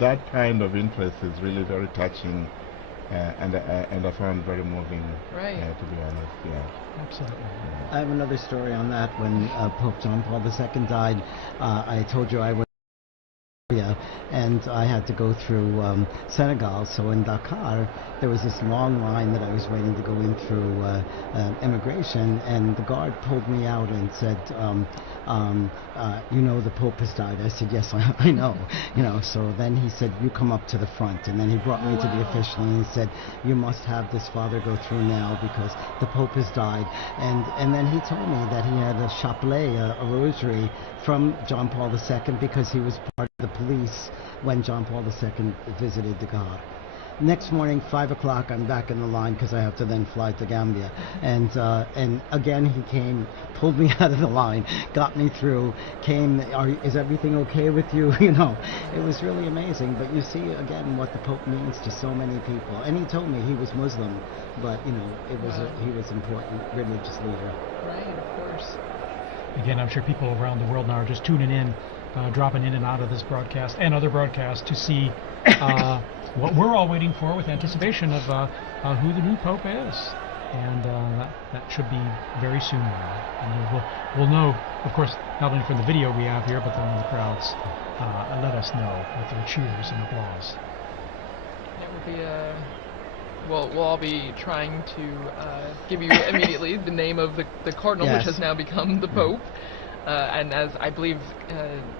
that kind of interest is really very touching. And I found very moving, to be honest. Yeah. Absolutely. I have another story on that. When Pope John Paul II died, I told you I was and I had to go through Senegal. So in Dakar, there was this long line that I was waiting to go in through immigration, and the guard pulled me out and said, the Pope has died. I said, yes, I know. So then he said, you come up to the front, and then he brought me to the official, and he said, you must have this father go through now because the Pope has died. And then he told me that he had a chapelet, a rosary from John Paul II because he was part of the police when John Paul II visited Dakar. next morning, 5 o'clock, I'm back in the line because I have to then fly to Gambia. And again, he came, pulled me out of the line, got me through, is everything okay with you? You know, it was really amazing. But you see, again, what the Pope means to so many people. And he told me he was Muslim, but, you know, he was important religious leader. Right, of course. Again, I'm sure people around the world now are just tuning in, dropping in and out of this broadcast and other broadcasts to see what we're all waiting for with anticipation of who the new Pope is. And that should be very soon now. And we'll know, of course, not only from the video we have here, but then when the crowds let us know with their cheers and applause. It will be we'll all be trying to give you immediately the name of the Cardinal, yes. which has now become the Pope. And as I believe,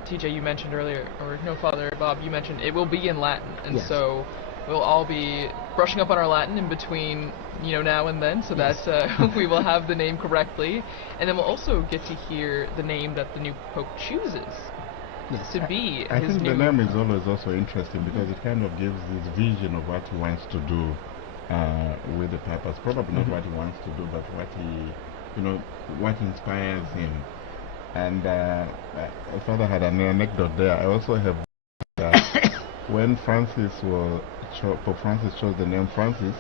TJ, you mentioned earlier, or no, Father Bob, you mentioned, it will be in Latin. And yes. so we'll all be brushing up on our Latin in between, now and then, so yes. that we will have the name correctly. And then we'll also get to hear the name that the new Pope chooses. Yes. To be I his think new... the name is always also interesting because it kind of gives this vision of what he wants to do with the papas. Probably not what he wants to do, but what what inspires him. And Father had an anecdote there. I also have that when Pope Francis chose the name Francis,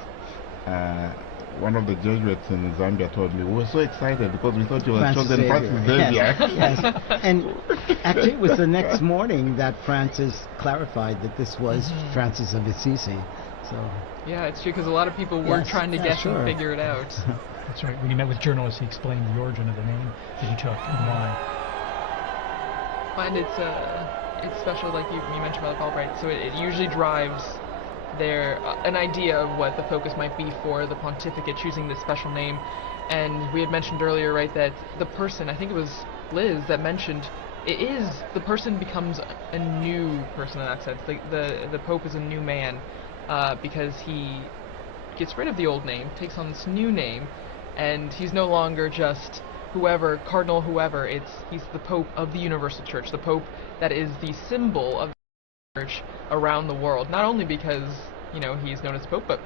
one of the Jesuits in Zambia told me, we were so excited because we thought you were chosen Francis Xavier. Yes. And actually it was the next morning that Francis clarified that this was Francis of Assisi. So yeah, it's true, because a lot of people were trying to guess and figure it out. That's right. When he met with journalists, he explained the origin of the name that he took and why. And it's special, like you mentioned about the Pope, right? So it usually drives an idea of what the focus might be for the pontificate, choosing this special name. And we had mentioned earlier, right, that the person, I think it was Liz that mentioned, the person becomes a new person in that sense. The Pope is a new man because he gets rid of the old name, takes on this new name, and he's no longer just Cardinal whoever. He's the Pope of the Universal Church, the Pope that is the symbol of the Church around the world. Not only because he's known as Pope, but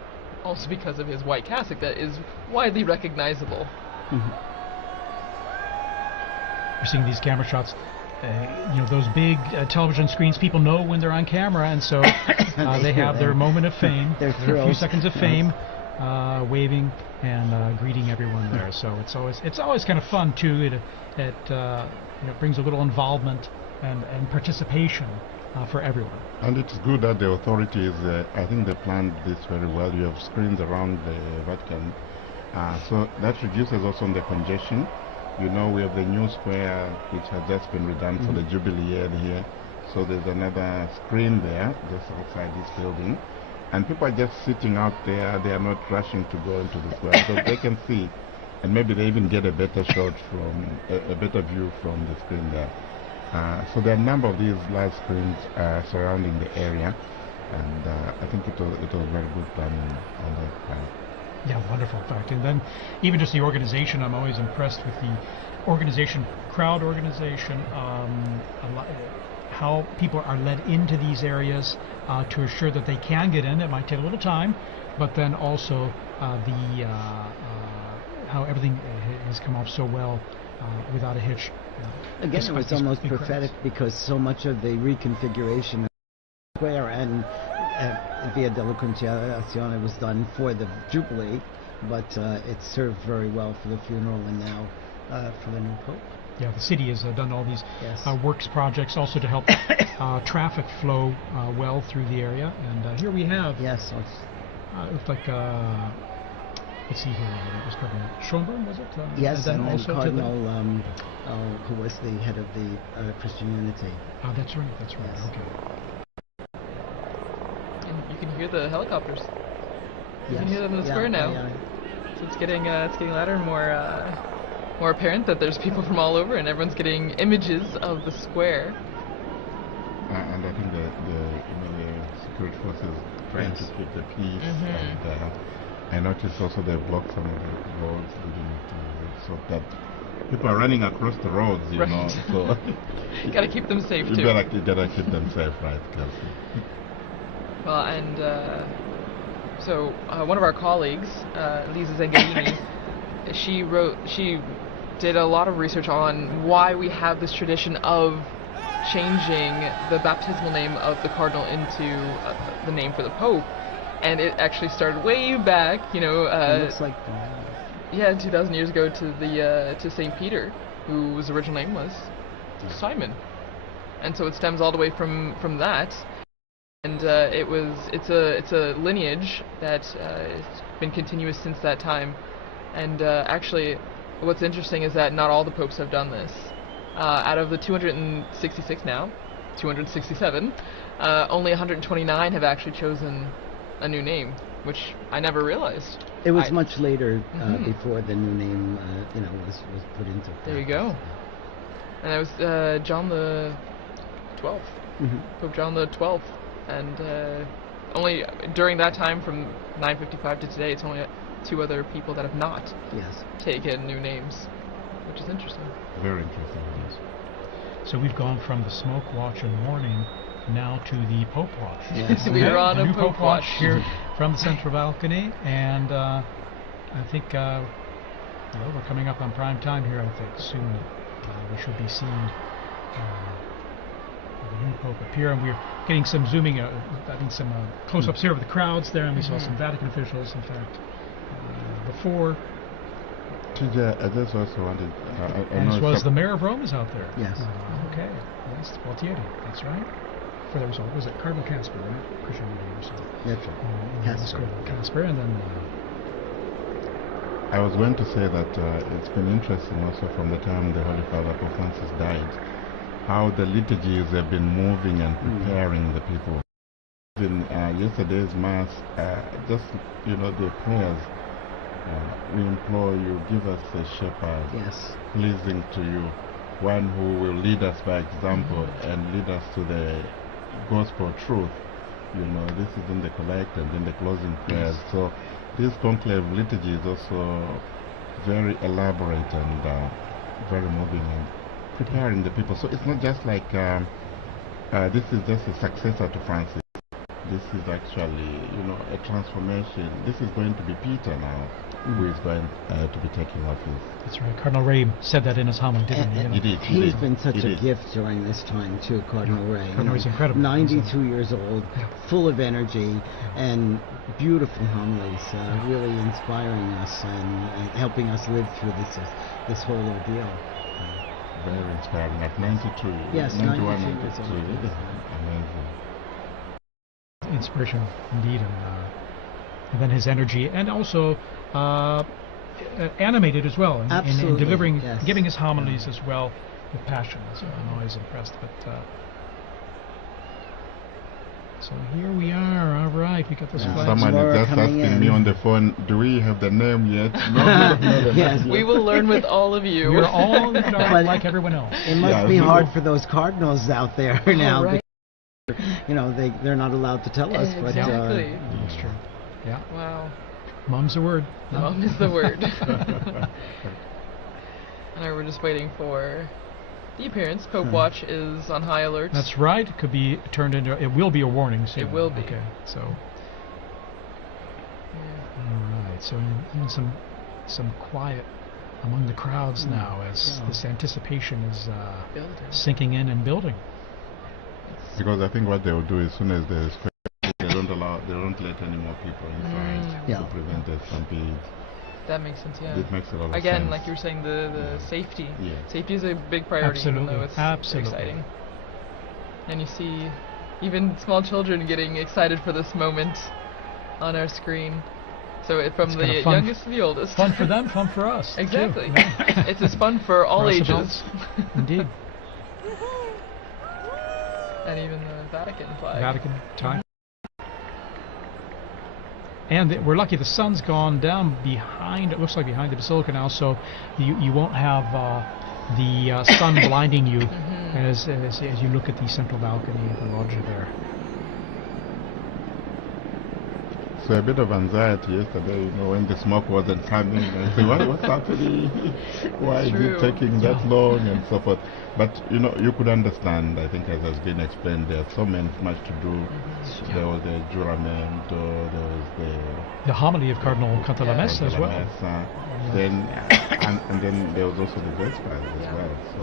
also because of his white cassock that is widely recognizable. We're seeing these camera shots. Those big television screens, people know when they're on camera, and so they have their moment of fame, their a few seconds of fame, waving and greeting everyone there. So it's always kind of fun too. It brings a little involvement and participation for everyone. And it's good that the authorities, I think they planned this very well. You have screens around the Vatican, so that reduces also the congestion. We have the new square which has just been redone for the Jubilee here. So there's another screen there just outside this building. And people are just sitting out there. They are not rushing to go into the square because they can see. And maybe they even get a better shot a better view from the screen there. So there are a number of these large screens surrounding the area. And I think it was very good planning on that part. Yeah, wonderful, in fact. And then even just the organization, I'm always impressed with the organization, crowd organization, how people are led into these areas to assure that they can get in. It might take a little time, but then also how everything has come off so well without a hitch. Again, it was almost prophetic because so much of the reconfiguration of the square and Via della Conciliazione was done for the Jubilee, but it served very well for the funeral and now for the new Pope. Yeah, the city has done all these works projects also to help traffic flow well through the area. And here we have... Yes. it looks like... let's see here. It was Cardinal Schoenberg, was it? Yes, and then also Cardinal, who was the head of the Christian Unity. That's right. Yes. Okay. You can hear the helicopters. You can hear them in the square now. So it's getting louder and more apparent that there's people from all over, and everyone's getting images of the square. And I think the security forces trying to keep the peace. And I noticed also they blocked some of the roads leading to so that people are running across the roads, you know. So you gotta keep them safe too. You gotta keep them safe, right, Kelsey? Well, and So one of our colleagues, Lisa Zengarini, she did a lot of research on why we have this tradition of changing the baptismal name of the cardinal into the name for the Pope, and it actually started way back, It looks like 2,000 years ago to Saint Peter, whose original name was Simon, and so it stems all the way from that, and it's a lineage that has been continuous since that time, and actually, what's interesting is that not all the popes have done this. Out of the 266 now, 267, only 129 have actually chosen a new name, which I never realized. it was much later before the new name, was put into practice. There you go. And that was John the 12th, Pope John the 12th, and only during that time, from 955 to today, it's only 2 other people that have not taken new names, which is interesting. Very interesting. Yes. So we've gone from the smoke watch and mourning now to the Pope watch. Yes. We are on a new Pope watch watch here from the central balcony, and I think we're coming up on prime time here. I think soon we should be seeing the new Pope appear, and we're getting some zooming, I think some close-ups here of the crowds there, and we saw some Vatican officials, in fact, before. TJ, I just also wanted... And as well as the mayor of Rome is out there. Yes. Okay. Yes, Gualtieri. That's right. For the result, was it Cardinal Casper, right? Christian University. That's right. Casper, and then... I was going to say that it's been interesting also from the time the Holy Father Pope Francis died, how the liturgies have been moving and preparing the people. In yesterday's Mass, just, the prayers, we implore you, give us a shepherd pleasing to you, one who will lead us by example and lead us to the gospel truth. This is in the collect and in the closing prayers. So this conclave liturgy is also very elaborate and very moving and preparing the people. So it's not just like this is just a successor to Francis. This is actually, a transformation. This is going to be Peter now, who is going to be taking office. That's right. Cardinal Re said that in his homily, didn't he? He did. He's been such a gift during this time too, Cardinal Re. Cardinal Re's incredible. 92 years old, full of energy and beautiful homilies, really inspiring us and helping us live through this whole ordeal. Very inspiring. At 92. Yes, 91. 92 years old. Amazing. Inspirational indeed, and then his energy, and also animated as well in delivering, giving his homilies as well with passion. So I'm always impressed. But so here we are. All right, we got this flag. Someone is just asking me on the phone, do we have the name yet? No. Yes. We will learn with all of you. We're all like everyone else. It must be hard for those cardinals out there now. Right. They're not allowed to tell us. Exactly. But, That's true. Yeah. Wow. Mom's the word. Mom is the word. And we're just waiting for the appearance. Pope Watch is on high alert. That's right. It could be turned into. It will be a warning soon. It will be. Okay. So. All right. So even some quiet among the crowds now as this anticipation is sinking in and building. Because I think what they will do as soon as they don't let any more people inside to prevent the stampede. That makes sense, yeah. It makes a lot of sense. Again, like you were saying, the safety. Yeah. Safety is a big priority, even though it's exciting. And you see even small children getting excited for this moment on our screen. So from the youngest to the oldest. Fun for them, fun for us. Exactly. Too. Yeah. It's as fun for all ages. Indeed. And even the Vatican flag. Vatican time. And we're lucky the sun's gone down behind, it looks like behind the Basilica now, so you won't have the sun blinding you as you look at the central balcony of the loggia there. So a bit of anxiety yesterday, when the smoke wasn't coming. I said, what's happening? Why is it taking that long and so forth? But, you could understand, I think, as has been explained, there's so much to do. There was the jurament, there was the homily of Cardinal Re as well. Then, and then there was also the Vespers as well. So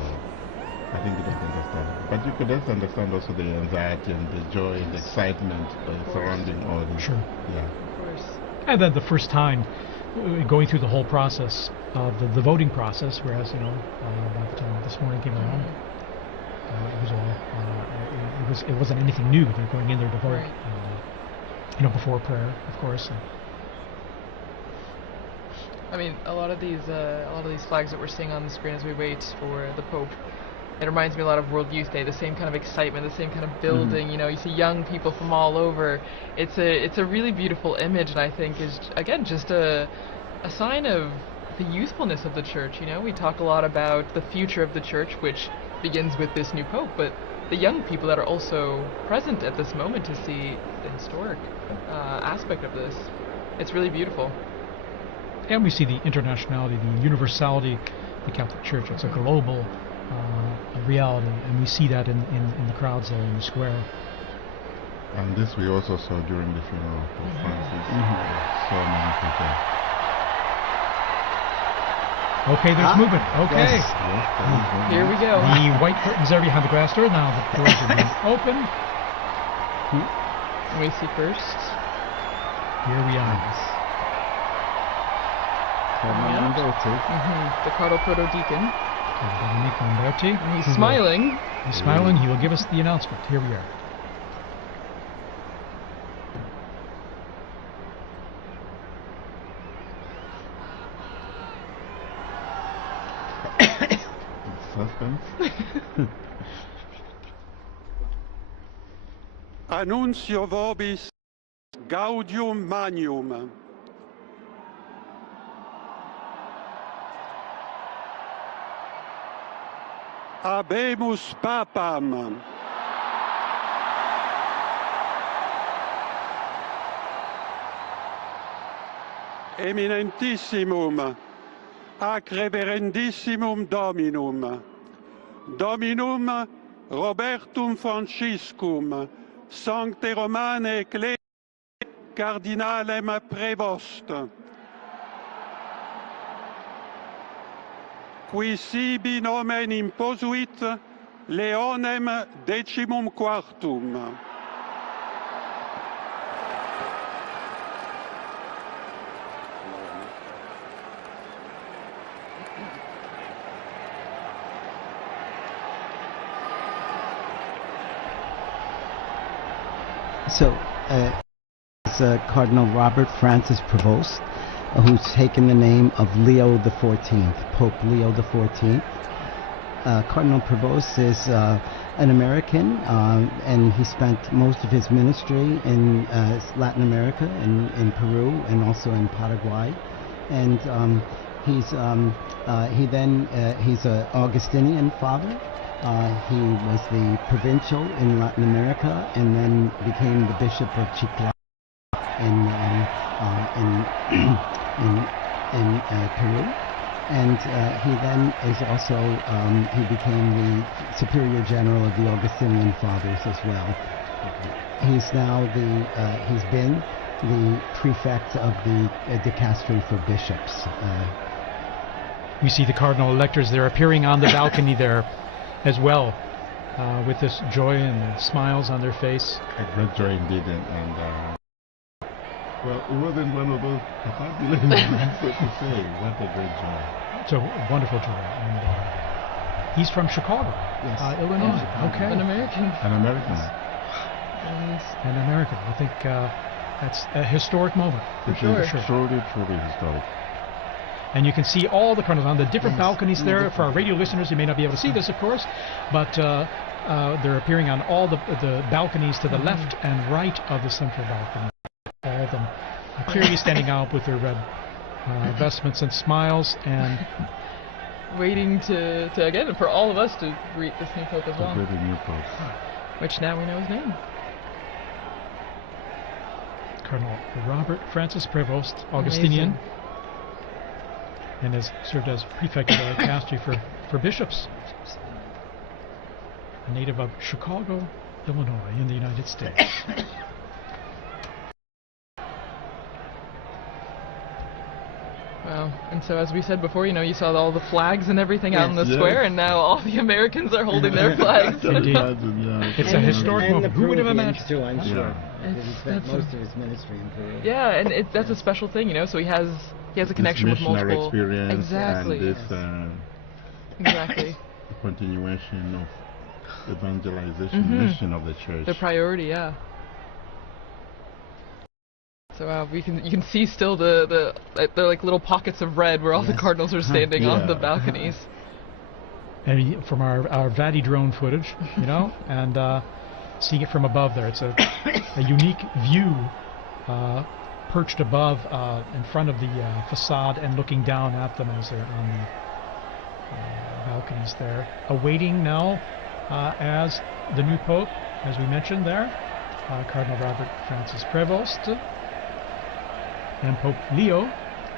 I think you don't understand. But you could just understand also the anxiety and the joy and the excitement surrounding all this. Sure. Yeah. Of course. And then the first time going through the whole process of the voting process, whereas, by the time this morning came around, it was all, it wasn't anything new. They're going in there to vote, before prayer, of course. I mean, a lot of these flags that we're seeing on the screen as we wait for the Pope, it reminds me a lot of World Youth Day. The same kind of excitement, the same kind of building. You see young people from all over. It's a really beautiful image, and I think is again just a sign of the youthfulness of the Church. We talk a lot about the future of the Church, which begins with this new Pope, but the young people that are also present at this moment to see the historic aspect of this. It's really beautiful. And we see the internationality, the universality of the Catholic Church. It's a global reality, and we see that in the crowds there in the square. And this we also saw during the funeral of Pope Francis. So many people. Okay, there's movement. Okay. Yes, Here we go. The white curtains are behind the glass door. Now the doors are being opened. We see first. Here we are. The Cardinal Proto-Deacon. And he's smiling. He's smiling. He will give us the announcement. Here we are. Suspense. Annuncio vobis gaudium magnum. Habemus papam. Eminentissimum, ac reverendissimum Dominum, Dominum Robertum Franciscum, Sancte Romane Ecclesiae Cardinalem Prevost, qui sibi nomen imposuit Leonem XIV. So, it's Cardinal Robert Francis Prevost, who's taken the name of Leo XIV, Pope Leo XIV. Cardinal Prevost is an American, and he spent most of his ministry in Latin America, in Peru, and also in Paraguay. And he's an Augustinian father. He was the provincial in Latin America, and then became the Bishop of Chiclayo in Peru. And he then is also, he became the Superior General of the Augustinian Fathers as well. He's now he's been the prefect of the dicastery for bishops. We see the cardinal electors there appearing on the balcony there as well, with this joy and smiles on their face. A great joy indeed, and well, it wasn't one of those fabulous so to say. What a great joy. It's a wonderful joy. And he's from Chicago, Illinois. Okay. An American. An American. An American. I think that's a historic moment. For sure. Truly, truly historic. And you can see all the cardinals on the different balconies there. For our radio listeners, you may not be able to see this, of course, but they're appearing on all the balconies to the left and right of the central balcony. All of them clearly standing out with their red vestments and smiles, and waiting to again for all of us to greet this new Pope as well. The new Pope. Which now we know his name. Cardinal Robert Francis Prevost, Augustinian, Amazing. and has served as prefect of the dicastery for bishops. A native of Chicago, Illinois, in the United States. Wow. And so, as we said before, you saw all the flags and everything out in the square, and now all the Americans are holding their flags. Indeed. It's a historic moment. Who would have imagined? Too, I'm sure. It's- He spent that's a- most of his ministry in Peru. Yeah, and that's a special thing, So he has a connection with missionary multiple. experience Exactly. and this Exactly. continuation of evangelization Mhm. mission of the church. The priority, yeah. So you can see still they're like little pockets of red where all the Yes. cardinals are standing on the Yeah. balconies. And from our Vati drone footage, and seeing it from above there, it's a unique view, perched above in front of the facade and looking down at them as they're on the balconies there, awaiting now as the new Pope, as we mentioned there, Cardinal Robert Francis Prevost, and Pope Leo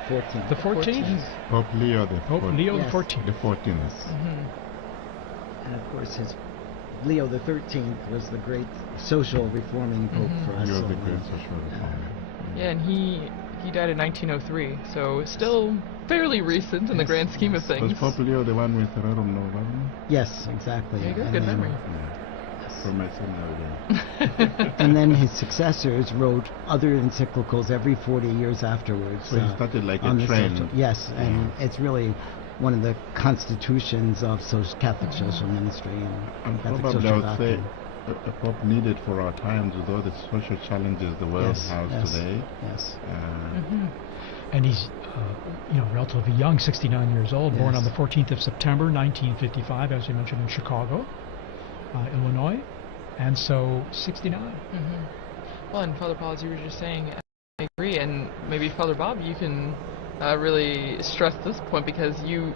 14. the 14th. Pope Leo the Pope Leo the Yes. 14th. the 14th. And of course, Leo the 13th was the great social reforming pope for us. He was so the great we- social reformer. Yeah, and he died in 1903, so still fairly recent in the grand scheme of Was things. Pope Leo the one with Rerum Novarum? Yes, exactly. There you go, And good then- memory. From my seminary. And then his successors wrote other encyclicals every 40 years afterwards. So he started like on a the trend. social- yes, and it's really one of the constitutions of Catholic social ministry and And Catholic probably I social would say doctrine. a pope needed for our times with all the social challenges the world Yes, has yes, today. yes. And he's, relatively young, 69 years old, born on Yes. the 14th of September, 1955, as you mentioned, in Chicago, Illinois, and so 69. Well, and Father Paul, as you were just saying, I agree, and maybe Father Bob, you can really stress this point because you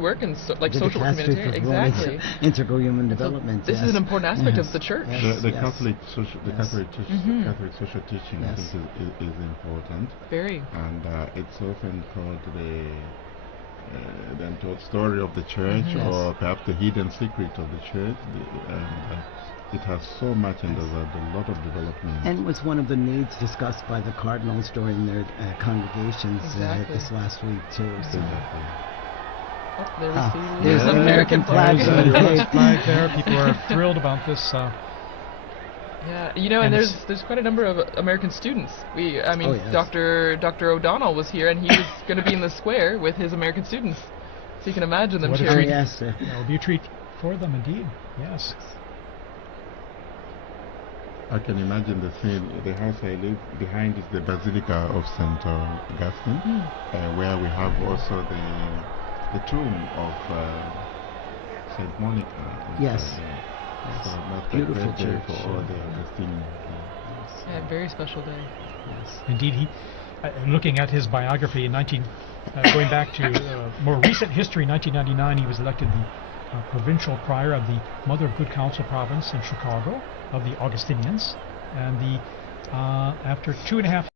work in social Dicastery humanitarian. for Women's Exactly. Integral human So development. this is yes. an important aspect Yes. of the church. Yes. The Catholic social, the Yes. Catholic social teaching, I Yes. think, is important, Very. and it's often called the untold story of the church, Yes. or perhaps the hidden secret of the church. And it has so much, and there's a lot of development. And was one of the needs discussed by the cardinals during their congregations Exactly. this last week too. So. Exactly. Oh, there we Ah, see there's the the American American flag. flag. There's a Right. flag there. People are thrilled about this. Yeah, and And there's quite a number of American students. Oh, yes. Dr. O'Donnell was here, and he was going to be in the square with his American students. So you can imagine them What a Oh, cheering. treat. yes. That will be a treat for them, indeed. Yes. I can imagine the scene. The house I live behind is the Basilica of St. Augustine, where we have also the tomb of St. Monica. Yes. So that's a Beautiful great day church. for all the Augustinians. Yeah, very special day. Indeed, he, looking at his biography in going back to more recent history, 1999, he was elected the provincial prior of the Mother of Good Counsel province in Chicago of the Augustinians, and the after 2.5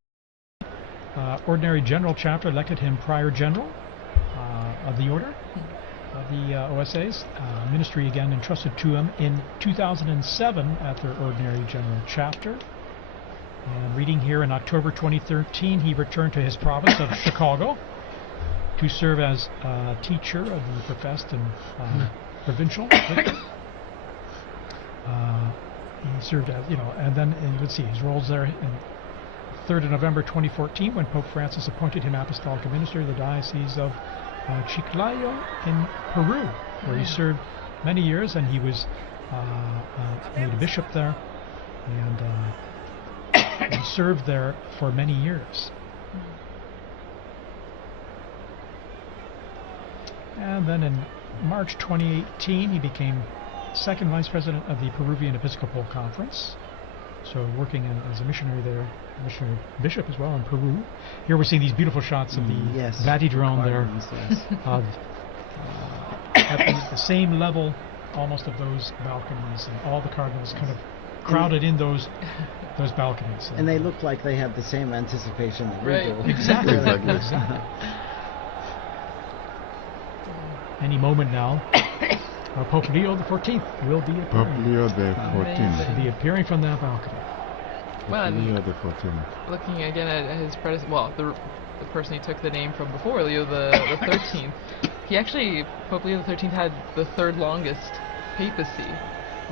ordinary general chapter elected him prior general of the order of the OSAs. Ministry again entrusted to him in 2007 at their ordinary general chapter. And reading here, in October 2013, he returned to his province of Chicago to serve as teacher of the professed and provincial. He served as, and then let's see his roles there. In 3rd of November 2014, when Pope Francis appointed him apostolic administrator of the Diocese of Chiclayo in Peru, where he served many years, and he was made a bishop there, and he served there for many years. And then in March 2018, he became second vice president of the Peruvian Episcopal Conference, so working as a missionary there, missionary bishop as well in Peru. Here we're seeing these beautiful shots of the Yes. Vati drone there, Cardinals, yes. of at the same level almost of those balconies, and all the cardinals kind of crowded in those balconies. And they look like they have the same anticipation that we do. Exactly. Exactly. Any moment now, Pope Leo XIV will be appearing. Pope Leo XIV. Will be appearing from that balcony. Well, Pope Leo XIV. looking again at his predecessor, well, the person he took the name from before, Leo the 13th, he actually, Pope Leo XIII had the third longest papacy,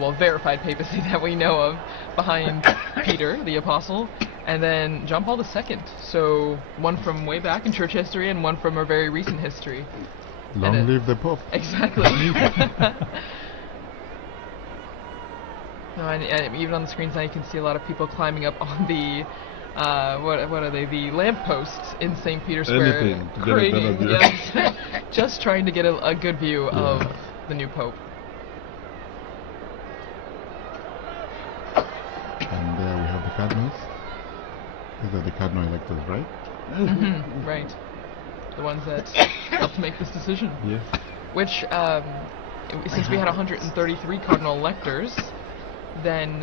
well, verified papacy that we know of, behind Peter, the apostle, and then John Paul II. So one from way back in church history and one from our very recent history. Long live the Pope. Exactly. No, and even on the screens now you can see a lot of people climbing up on the what are they? The lampposts in St. Peter's Square, Anything to get a craning, better view. yes, just trying to get a good view of the new Pope. And there we have the cardinals. These are the cardinal electors, right? Right. The ones that helped make this decision. Yes. Which, since we had 133 cardinal electors, then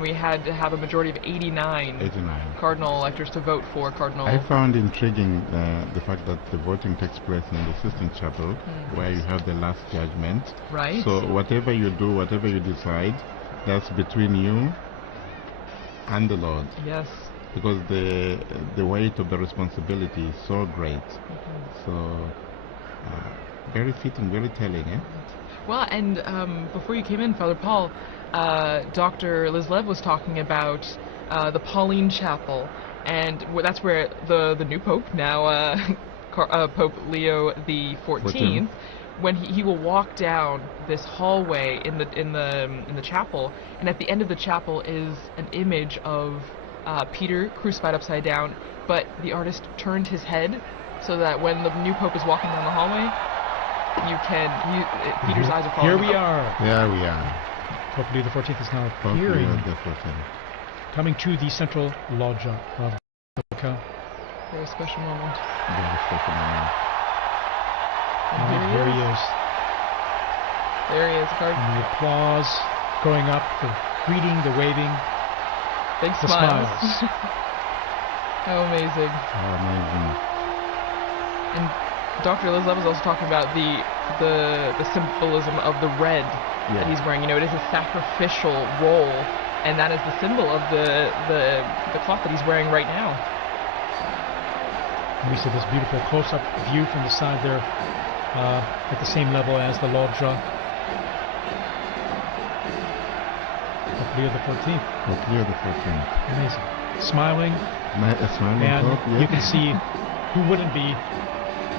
we had to have a majority of 89 cardinal electors to vote for Cardinal. I found intriguing the fact that the voting takes place in the Sistine Chapel, where you have the last judgment. Right. So whatever you do, whatever you decide, that's between you and the Lord. Yes. Because the weight of the responsibility is so great. So very fitting, very telling, eh? Well, and before you came in, Father Paul, Dr. Lislev was talking about the Pauline Chapel, and that's where the new Pope now, Pope Leo the 14th, when he will walk down this hallway in the chapel, and at the end of the chapel is an image of Peter crucified upside down, but the artist turned his head so that when the new Pope is walking down the hallway, Peter's eyes are following. Here we are. There we are. Pope Leo XIV is now Pope appearing, Leo XIV. coming to the central loggia of Basilica. Very special moment. Very special moment. And Here he is. There he is, Cardinal. And the applause going up, the greeting, the waving, Big the smiles. smiles. How amazing. How amazing. And Dr. Lislev was also talking about the symbolism of the red that he's wearing. You know, it is a sacrificial role, and that is the symbol of the cloth that he's wearing right now. And we see this beautiful close-up view from the side there, at the same level as the loggia. Pope Leo XIV. Pope Leo XIV. Amazing. Smiling. Smiling And Pope, yes. you can see who wouldn't be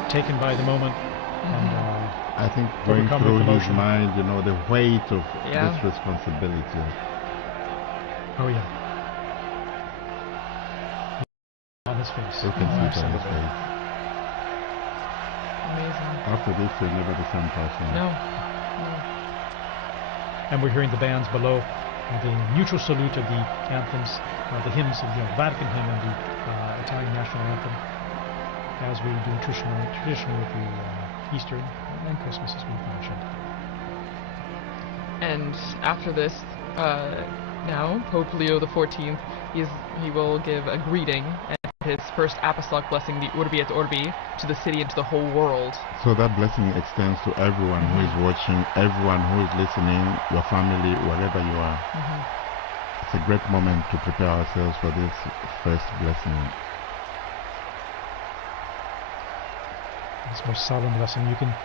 taken by the moment and I think going overcome through with his emotion. mind, you know, the weight of this responsibility. Oh yeah. On his face. You can see it on his face. Amazing. After this, you're never the same person. No. And we're hearing the bands below, the mutual salute of the anthems, the hymns of the Vatican hymn and the Italian national anthem, as we do traditionally through Easter and Christmas, as we've mentioned. And after this, now Pope Leo XIV, he will give a greeting and his first apostolic blessing, the Urbi et Orbi, to the city and to the whole world. So that blessing extends to everyone who is watching, everyone who is listening, your family, wherever you are. It's a great moment to prepare ourselves for this first blessing. This most solemn blessing, you can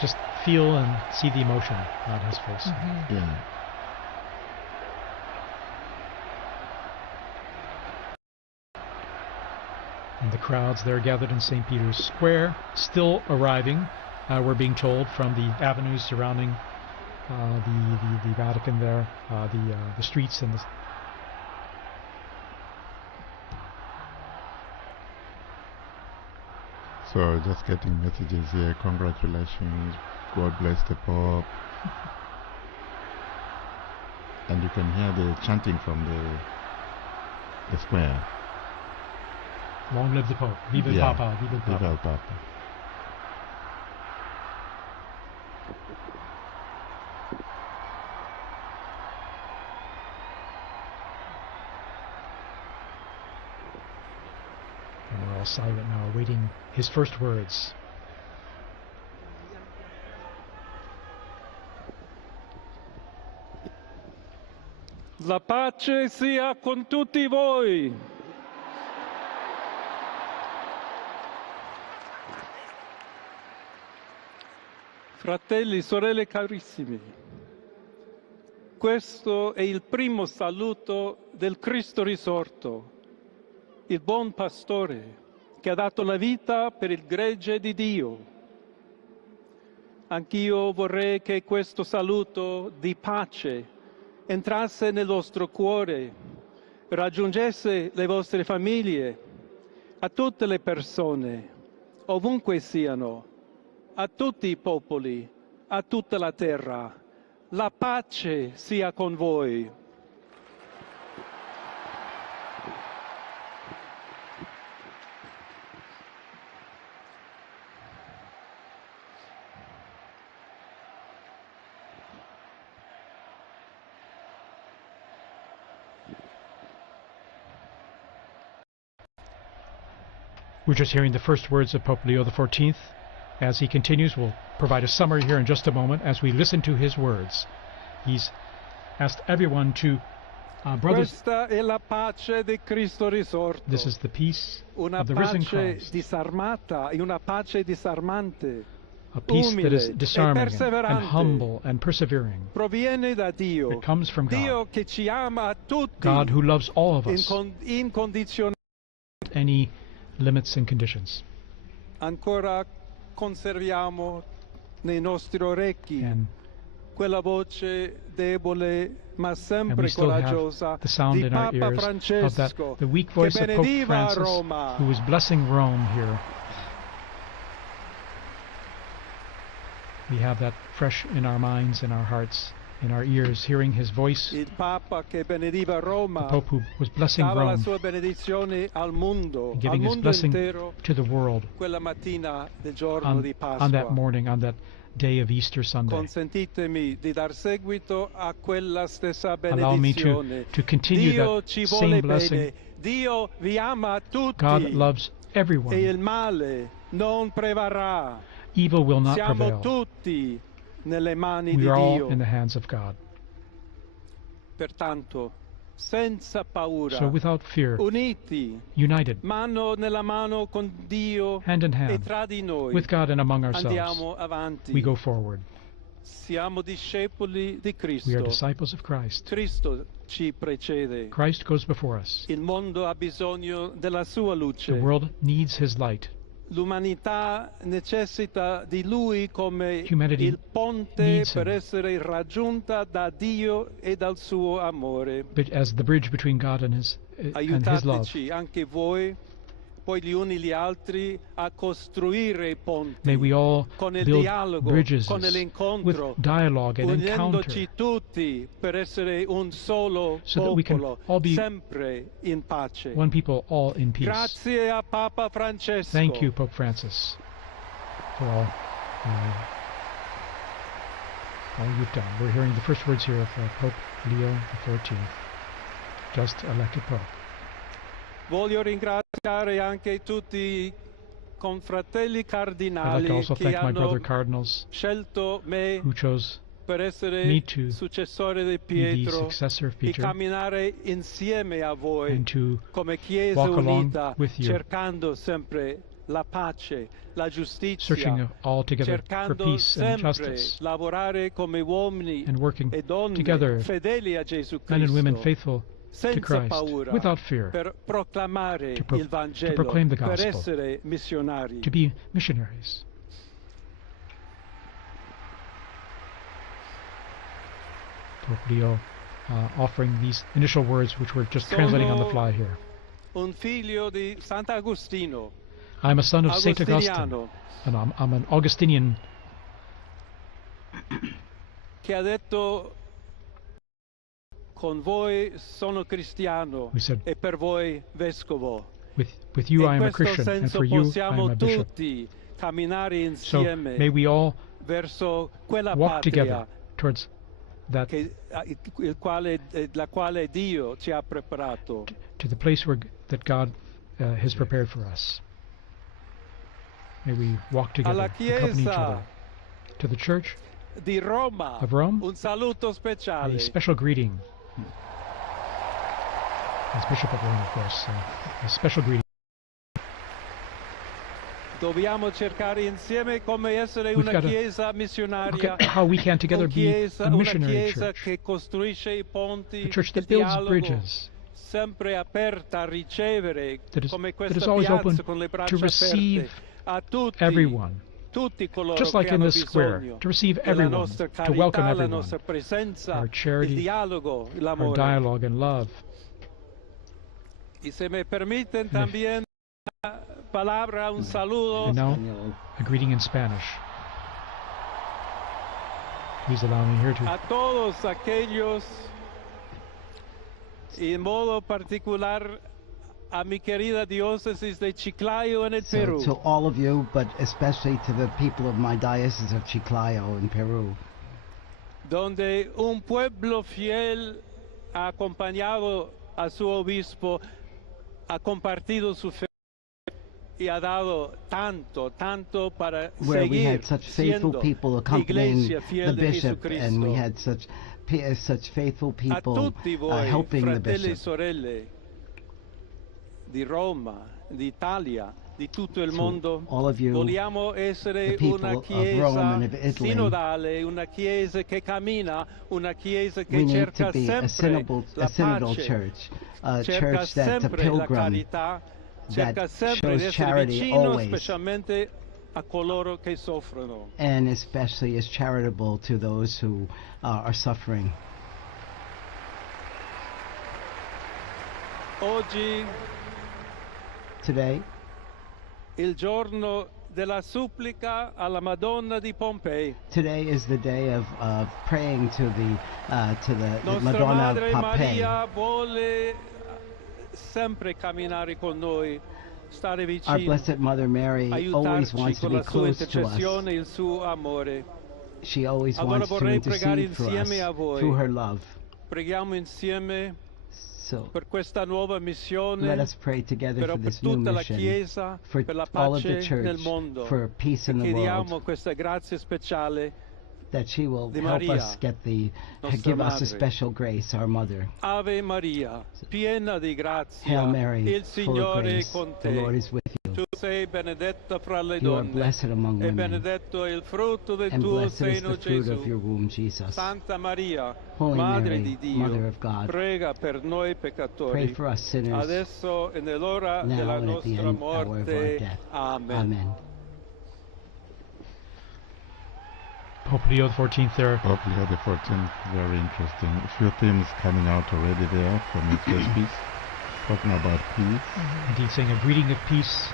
just feel and see the emotion on his face. Yeah. And the crowds there gathered in St. Peter's Square, still arriving, we're being told, from the avenues surrounding the Vatican there, the streets and the... So just getting messages here, congratulations, God bless the Pope. And you can hear the chanting from the square. Long live the Pope. Viva il Papa. Viva il Papa. Viva il Papa. all silent now, awaiting his first words. La pace sia con tutti voi. Fratelli, sorelle carissimi, questo è il primo saluto del Cristo risorto, il buon pastore che ha dato la vita per il gregge di Dio. Anch'io vorrei che questo saluto di pace entrasse nel vostro cuore, raggiungesse le vostre famiglie, a tutte le persone, ovunque siano, a tutti i popoli, a tutta la terra. La pace sia con voi. We're just hearing the first words of Pope Leo XIV. As he continues, we'll provide a summary here in just a moment as we listen to his words. He's asked everyone to, brothers, Questa è la pace di Cristo risorto. this is the peace Una of the risen pace Christ, disarmata e una pace disarmante. a peace that is umile e disarming and perseverante. humble and persevering. Proviene da Dio. It comes from God, Dio che ci ama a tutti. God who loves all of us, Incondizionatamente. without any limits and conditions. Ancora conserviamo nei nostri orecchi And quella voce debole ma we sempre still coraggiosa have the sound di in our Papa ears of that, Francesco the weak che voice of Pope benediva Francis, Roma. who was blessing Rome here. We have that fresh in our minds, in our hearts, in our ears, hearing his voice. Il Papa che benediva The Roma Pope who was blessing dava la Rome, sua benedizione al mondo, al giving his mondo blessing intero to the world quella mattina del giorno di on that Pasqua. morning, on that day of Easter Sunday. Consentitemi di dar seguito a quella stessa Allow me benedizione. to continue Dio that ci same vuole blessing. bene. Dio vi ama tutti. God loves E everyone. il male non prevarrà. Evil will not Siamo prevail. tutti nelle mani We di are all Dio. in the hands of God. Pertanto, senza paura, So without fear, uniti, united, mano nella mano con Dio hand in e hand, tra di noi, with God and among ourselves, andiamo avanti. we go forward. Siamo discepoli di We are Cristo. disciples of Christ. Cristo ci precede. Christ goes before us. Il mondo ha bisogno della sua luce. The world needs his light. L'umanità necessita di Lui come Humanity il ponte needs per him. essere raggiunta da Dio e dal suo amore. But as the bridge between God and his love, Aiutateci anche voi, poi gli uni gli altri, a costruire i ponti may we all con il build dialogo, bridges con with l'incontro, dialogue and unendoci encounter, tutti per essere un solo so that we can popolo, all be sempre in pace. one people, all in peace. Grazie a Papa Francesco. Thank you, Pope Francis, for all you've done. We're hearing the first words here of Pope Leo XIV, just elected Pope. Voglio ringraziare anche tutti i confratelli I'd like cardinali to also che thank my brother hanno cardinals scelto me who chose per essere me to successore di be the Pietro successor of e Peter camminare insieme a voi and to come Chiesa walk along unita, with you, cercando sempre la pace, la giustizia, searching all together for cercando peace and sempre justice, lavorare come uomini and working e donne together, fedeli a Gesù men and women Cristo, faithful to senza Christ, paura, without fear, per proclamare to il Vangelo, proclaim the per gospel, essere missionari. to be missionaries. Pope Leo offering these initial words, which we're just translating on the fly here. Un figlio di Sant'Agostino, I'm a son of Saint Augustine, Agostiniano, and I'm an Augustinian che ha detto: con voi sono cristiano who said, e per voi vescovo. with you I In am a questo Christian, and senso for you I am possiamo a bishop. tutti camminare So insieme may we all verso quella walk together patria towards that, la quale Dio ci ha preparato. to the place that God has prepared for us. May we walk together, accompany each other. To the Church di Roma, of Rome, un saluto speciale. a special greeting. As Bishop of Rome, of course, a special greeting. Dobbiamo cercare insieme come essere una chiesa missionaria. Look at how we can together be a missionary church. Che costruisce I ponti, a church that builds bridges. Sempre aperta a ricevere, come questa that is always open piazza con le braccia to receive a tutti, everyone. tutti coloro Just like che in hanno this square, bisogno to receive della everyone, nostra carità, to welcome la everyone, nostra presenza, our charity, il dialogo, our l'amore. dialogue and love. Y se me permiten también una palabra, un saludo. And now, a greeting in Spanish. Please allow me here to... A todos aquellos, y en modo particular a mi querida diócesis de Chiclayo en el Perú. So to all of you, but especially to the people of my diocese of Chiclayo in Peru. Donde un pueblo fiel ha acompañado a su obispo, ha compartido su fe y ha dado tanto para where we had seguir such faithful people accompanying the bishop, and we had such faithful people helping the bishop. Sorelle di Roma, d'Italia, di tutto il mondo, all of you, vogliamo essere the una people of chiesa Rome and of Italy, sinodale, una chiesa che cammina, una chiesa che we need cerca to be a sempre la synodal pace, church, a cerca church that's a sempre la pilgrim, carità, cerca that sempre di shows essere charity vicino, always, specialmente a coloro che soffrono. and especially is charitable to those who are suffering. Oggi, today, il giorno della supplica alla Madonna di Pompei. Today is the day of praying to the Nostra Madonna of Madre Pompeii. Maria vuole sempre camminare con noi, stare vicino, Our Blessed Mother Mary always aiutarci wants to con be la sua close to us. intercessione e il suo amore. She always Allora wants to vorrei pregare intercede for us insieme a voi. through her love. Preghiamo insieme So per questa nuova missione, let us pray together però for per this new tutta la mission, Chiesa, for per la all of the pace church, nel mondo. for peace in the Chiediamo world, questa grazia speciale that she will di help Maria, us get nostra give us a madre. special grace, our mother. Ave Maria, piena di grazia, Hail Mary, il full of Signore è grace, con the Lord te. is with you. Tu sei benedetta fra le You are donne, blessed among e women, benedetto è il frutto del and tuo blessed is seno, the fruit Gesù. of your womb, Jesus. Santa Maria, Holy Madre Mary, di Dio, Mother of God, prega per noi peccatori, pray for us sinners, adesso e nell'ora now della and at the nostra end hour of our morte. death. Amen. Amen. Pope Leo XIV there. Pope Leo XIV, very interesting. A few themes coming out already there from his first piece, talking about peace. And he's saying a greeting of peace.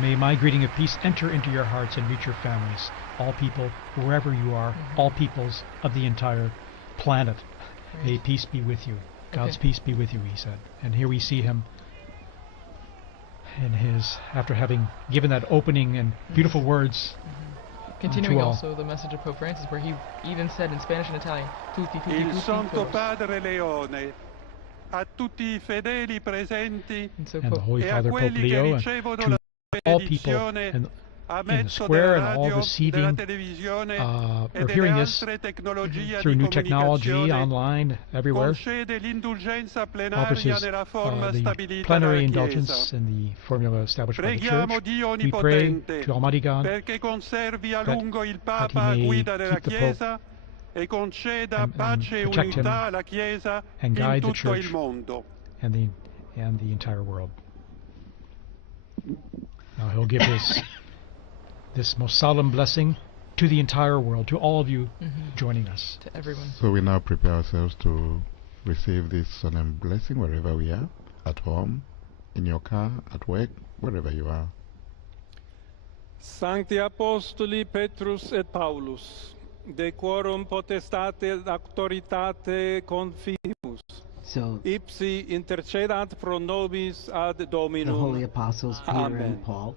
May my greeting of peace enter into your hearts and reach your families. All people, wherever you are, all peoples of the entire planet. May peace be with you. God's peace be with you, he said. And here we see him in his, after having given that opening and beautiful words. Continuing also the message of Pope Francis, where he even said in Spanish and Italian, tutti, Il Santo todos. Padre Leone, a tutti I fedeli presenti And so And the Pope, Holy e a Father, Pope quelli che Leo, and ricevono to la all people benedizione in a the mezzo square della and all radio, receiving, della televisione e or delle hearing this altre tecnologie through di new technology, comunicazione, online, everywhere. concede l'indulgenza Offers plenaria his, nella forma the stabilita plenary dalla indulgence Chiesa. and the formula established by the Preghiamo Church. Dio We pray Onnipotente to Almighty God perché conservi a that- lungo il that he Papa a may guida della keep the Pope Chiesa e conceda and pace e protect him unità alla Chiesa and in guide the tutto il Church mondo. and the entire world. Now he'll give this most solemn blessing to the entire world, to all of you joining us. to everyone. So we now prepare ourselves to receive this solemn blessing wherever we are, at home, in your car, at work, wherever you are. Sancti Apostoli Petrus et Paulus, de quorum potestate et auctoritate confimus, So ipsi intercedat pro nobis ad the Dominum. holy apostles Peter Amen. and Paul,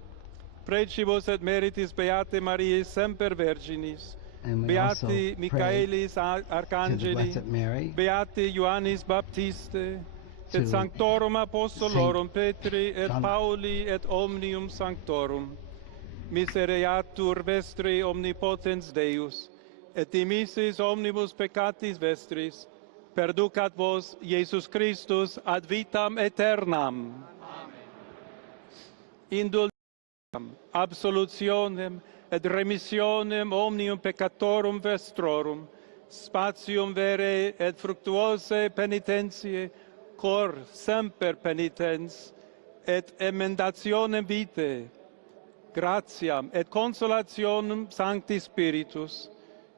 Precibus et meritis Beate Mariae semper Virginis, and we also Beati pray Michaelis to the Arcangeli, Blessed Mary, Beati Ioannis Baptiste, to et Sanctorum Apostolorum Petri et John- Pauli et Omnium Sanctorum, misereatur vestri omnipotens Deus, et dimissis omnibus peccatis vestris, perducat vos Iesus Christus ad vitam aeternam. Indulgentem, absolutionem et remissionem omnium peccatorum vestrorum, spatium vere et fructuose penitentiae, cor semper penitens, et emendationem vitae, gratiam et consolationem Sancti Spiritus,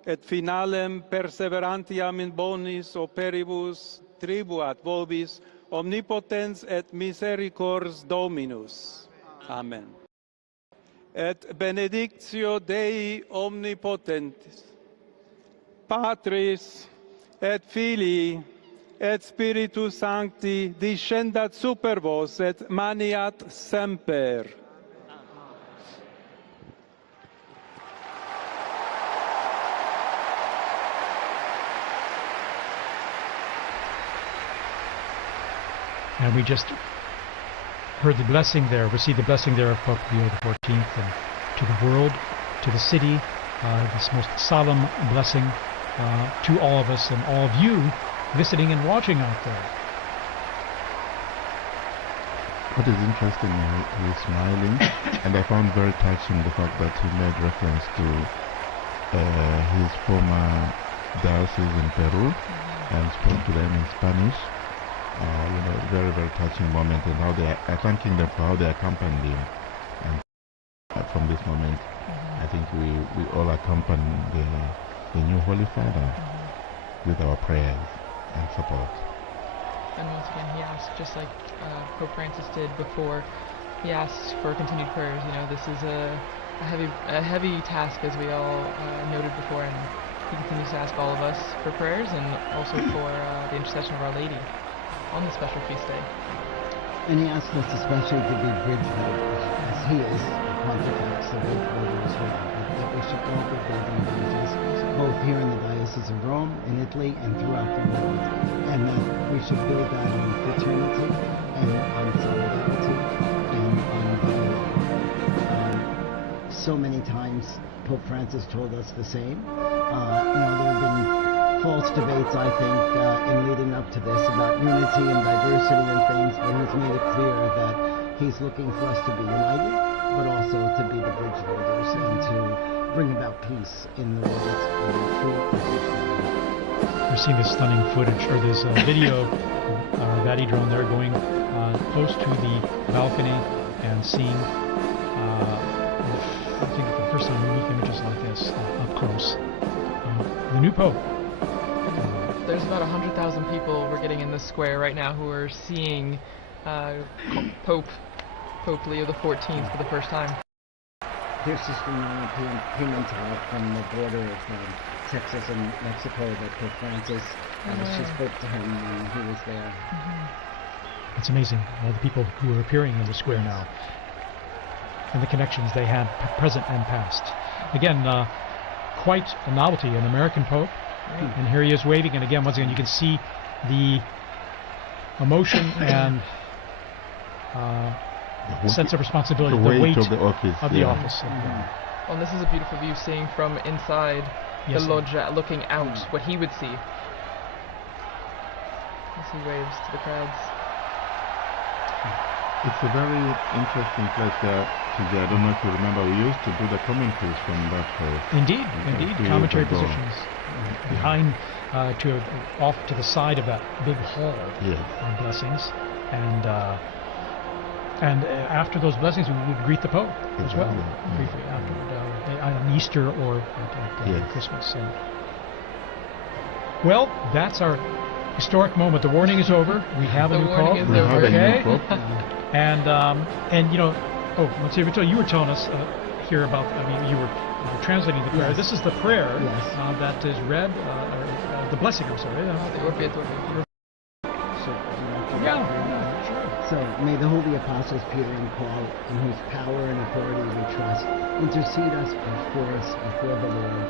et finalem perseverantiam in bonis operibus tribuat vobis omnipotens et misericors Dominus. Amen. Et benedictio Dei omnipotentis, Patris et Filii et Spiritus Sancti descendat super vos et maniat semper. And we just heard the blessing there, received the blessing there of Pope Leo XIV, and to the world, to the city, this most solemn blessing to all of us and all of you listening and watching out there. What is interesting, he's smiling, and I found very touching the fact that he made reference to his former diocese in Peru and spoke to them in Spanish. Very, very touching moment, and how they are thanking them for how they accompanied him. And from this moment, I think we all accompany the new Holy Father with our prayers and support. And once again, he asked, just like Pope Francis did before, he asked for continued prayers. This is a heavy task, as we all noted before, and he continues to ask all of us for prayers and also for the intercession of Our Lady on the special feast day. And he asked us especially to be bridge builders, as he is the pontifex, the bridge builder as well, that we should all be building bridges, both here in the Diocese of Rome, in Italy, and throughout the world. And that we should build that on fraternity, and on solidarity, and on dialogue. So many times Pope Francis told us the same. There have been false debates, I think, in leading up to this about unity and diversity and things, but he's made it clear that he's looking for us to be united, but also to be the bridge builders and to bring about peace in the world through the bridge building. We're seeing this stunning footage, or this video, Vati drone there going close to the balcony and seeing, I think for the first time, unique images like this up close. The new Pope. There's about 100,000 people we're getting in this square right now who are seeing Pope Leo XIV for the first time. Here's Sister Pimentel from the border of Texas and Mexico that Pope Francis, she spoke to him when he was there. It's amazing, all the people who are appearing in the square now, and the connections they had present and past. Again, quite a novelty, an American Pope. And here he is waving, and again, once again, you can see the emotion and sense of responsibility, the weight of the office. Well, this is a beautiful view, seeing from inside the loggia, looking out, what he would see as he waves to the crowds. It's a very interesting place there. I don't know if you remember, we used to do the commentaries from that place. Indeed, commentary positions behind, off to the side of that big hall of blessings, and after those blessings, we would greet the Pope as well, briefly after on Easter or at Christmas. Well, that's our historic moment. The warning is over. We have a new Pope. And Monsignor Vito, you were telling us here about, you were translating the prayer. This is the prayer that is read, the blessing, I'm sorry. So, may the holy apostles Peter and Paul, in whose power and authority we trust, intercede us before the Lord,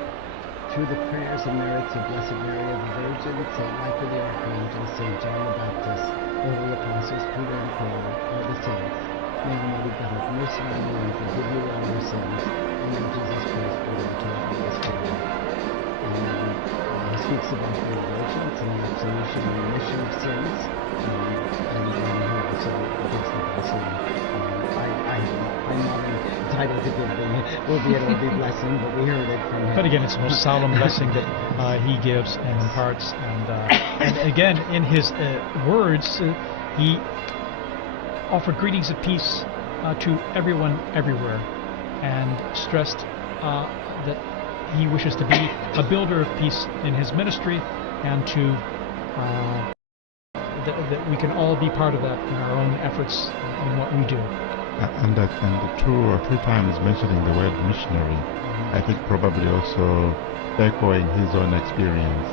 through the prayers and merits of Blessed Mary of the Virgin, St. Michael the Archangel, St. John the Baptist, the holy apostles Peter and Paul, all the saints, may Almighty God have mercy on you and forgive you all your sins. And may Jesus Christ bring you to happiness forever. He speaks about the indulgence and the absolution and remission of sins, and he also gives the blessing. I'm not entitled to give the will be it or be blessing, but we heard it from him. But again, it's the most solemn blessing that he gives and imparts. And again, in his words, he offered greetings of peace to everyone everywhere, and stressed that he wishes to be a builder of peace in his ministry, and to that we can all be part of that in our own efforts in what we do. And 2 or 3 times mentioning the word missionary, I think probably also echoing his own experience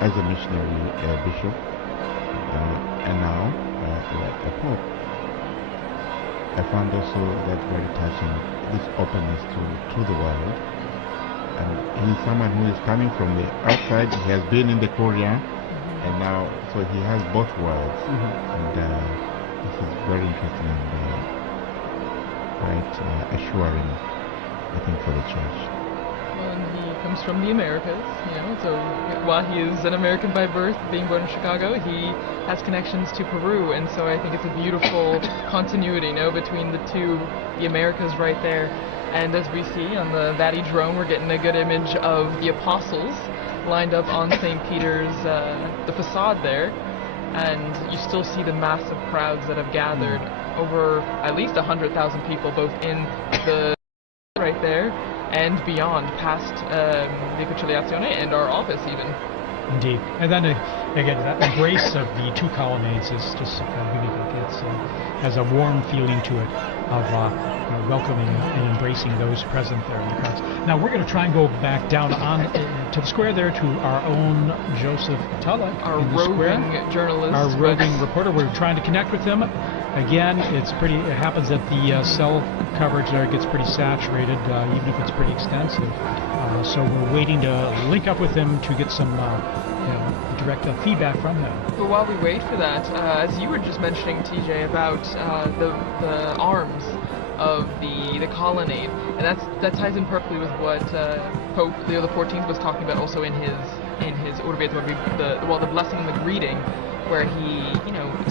as a missionary bishop, and now a pope. I found also that very touching, this openness to the world. And he's someone who is coming from the outside. He has been in the Korea, and now, so he has both worlds. And this is very interesting and quite assuring, I think, for the church. Well, and he comes from the Americas, so while he is an American by birth, being born in Chicago, he has connections to Peru, and so I think it's a beautiful continuity, between the two, the Americas right there. And as we see on the Vati drone, we're getting a good image of the apostles lined up on St. Peter's, the facade there, and you still see the massive crowds that have gathered, over at least 100,000 people, both in the right there and beyond, past the Capitolazione and our office even. Indeed. And then again, that embrace of the 2 colonnades is just unique. It has a warm feeling to it of welcoming and embracing those present there in the crowds. Now we're going to try and go back down on to the square there to our own Joseph Tulloch, our roving journalist, our roving reporter. We're trying to connect with him. Again, it happens that the cell coverage there gets pretty saturated, even if it's pretty extensive. So we're waiting to link up with him to get some direct feedback from him. But while we wait for that, as you were just mentioning, TJ, about the arms of the colonnade, and that ties in perfectly with what Pope Leo XIV was talking about also in his Urbi et Orbi, the blessing and the greeting, where he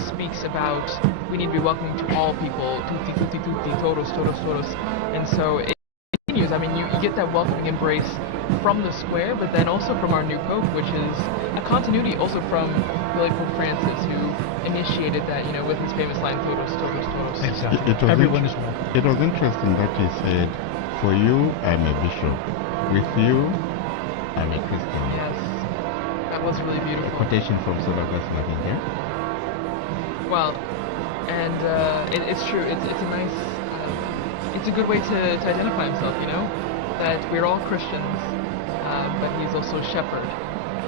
speaks about we need to be welcoming to all people, tutti tutti tutti, todos todos todos, and so it continues. I mean, you get that welcoming embrace from the square, but then also from our new Pope, which is a continuity also from Pope Francis, who initiated that, with his famous line, todos, todos, todos. Exactly. Everyone is welcome. It was interesting that he said, for you, I'm a bishop. With you, I'm a Christian. Yes. That was really beautiful. A quotation from St. Augustine, I think, yeah? Well, and it's true. It's a nice, it's a good way to identify himself, that we're all Christians, but he's also a shepherd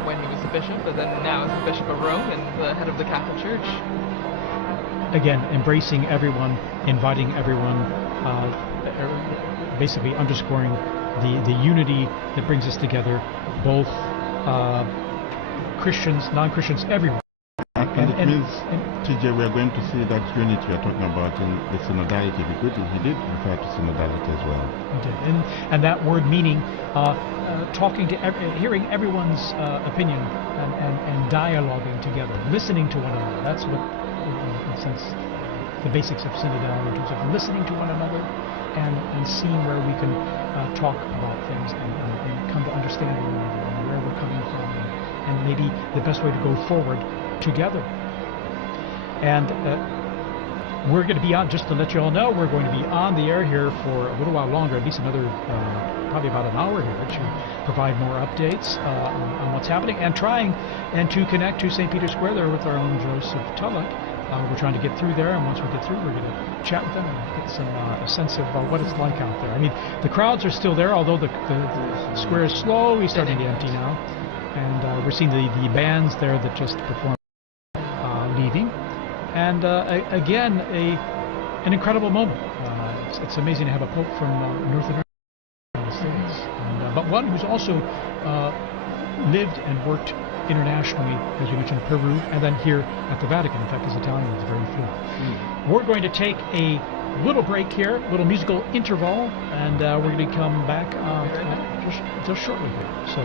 when he was a bishop, but then now as the Bishop of Rome and the head of the Catholic Church. Again, embracing everyone, inviting everyone, basically underscoring the unity that brings us together, both Christians, non-Christians, everyone. And it means, TJ, we are going to see that unity we are talking about in the synodality. He did refer to synodality as well. He did. And that word meaning talking to, hearing everyone's opinion and dialoguing together, listening to one another. That's what, in a sense, the basics of synodality, in terms of listening to one another and seeing where we can talk about things and come to understand one another and where we're coming from and maybe the best way to go forward together. And we're going to be on, just to let you all know, we're going to be on the air here for a little while longer, at least another, probably about an hour here, to provide more updates on what's happening and trying and to connect to St. Peter's Square there with our own Joseph Tulloch. We're trying to get through there, and once we get through, we're going to chat with them and get some a sense of what it's like out there. I mean, the crowds are still there, although the square is slowly starting to empty now, and we're seeing the bands there that just performed leaving, and again an incredible moment. It's amazing to have a pope from North America, States, but one who's also lived and worked internationally, as we mentioned, Peru, and then here at the Vatican. In fact, his Italian is very fluent. We're going to take a little break here, little musical interval, and we're going to come back just shortly here. So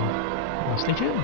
stay tuned.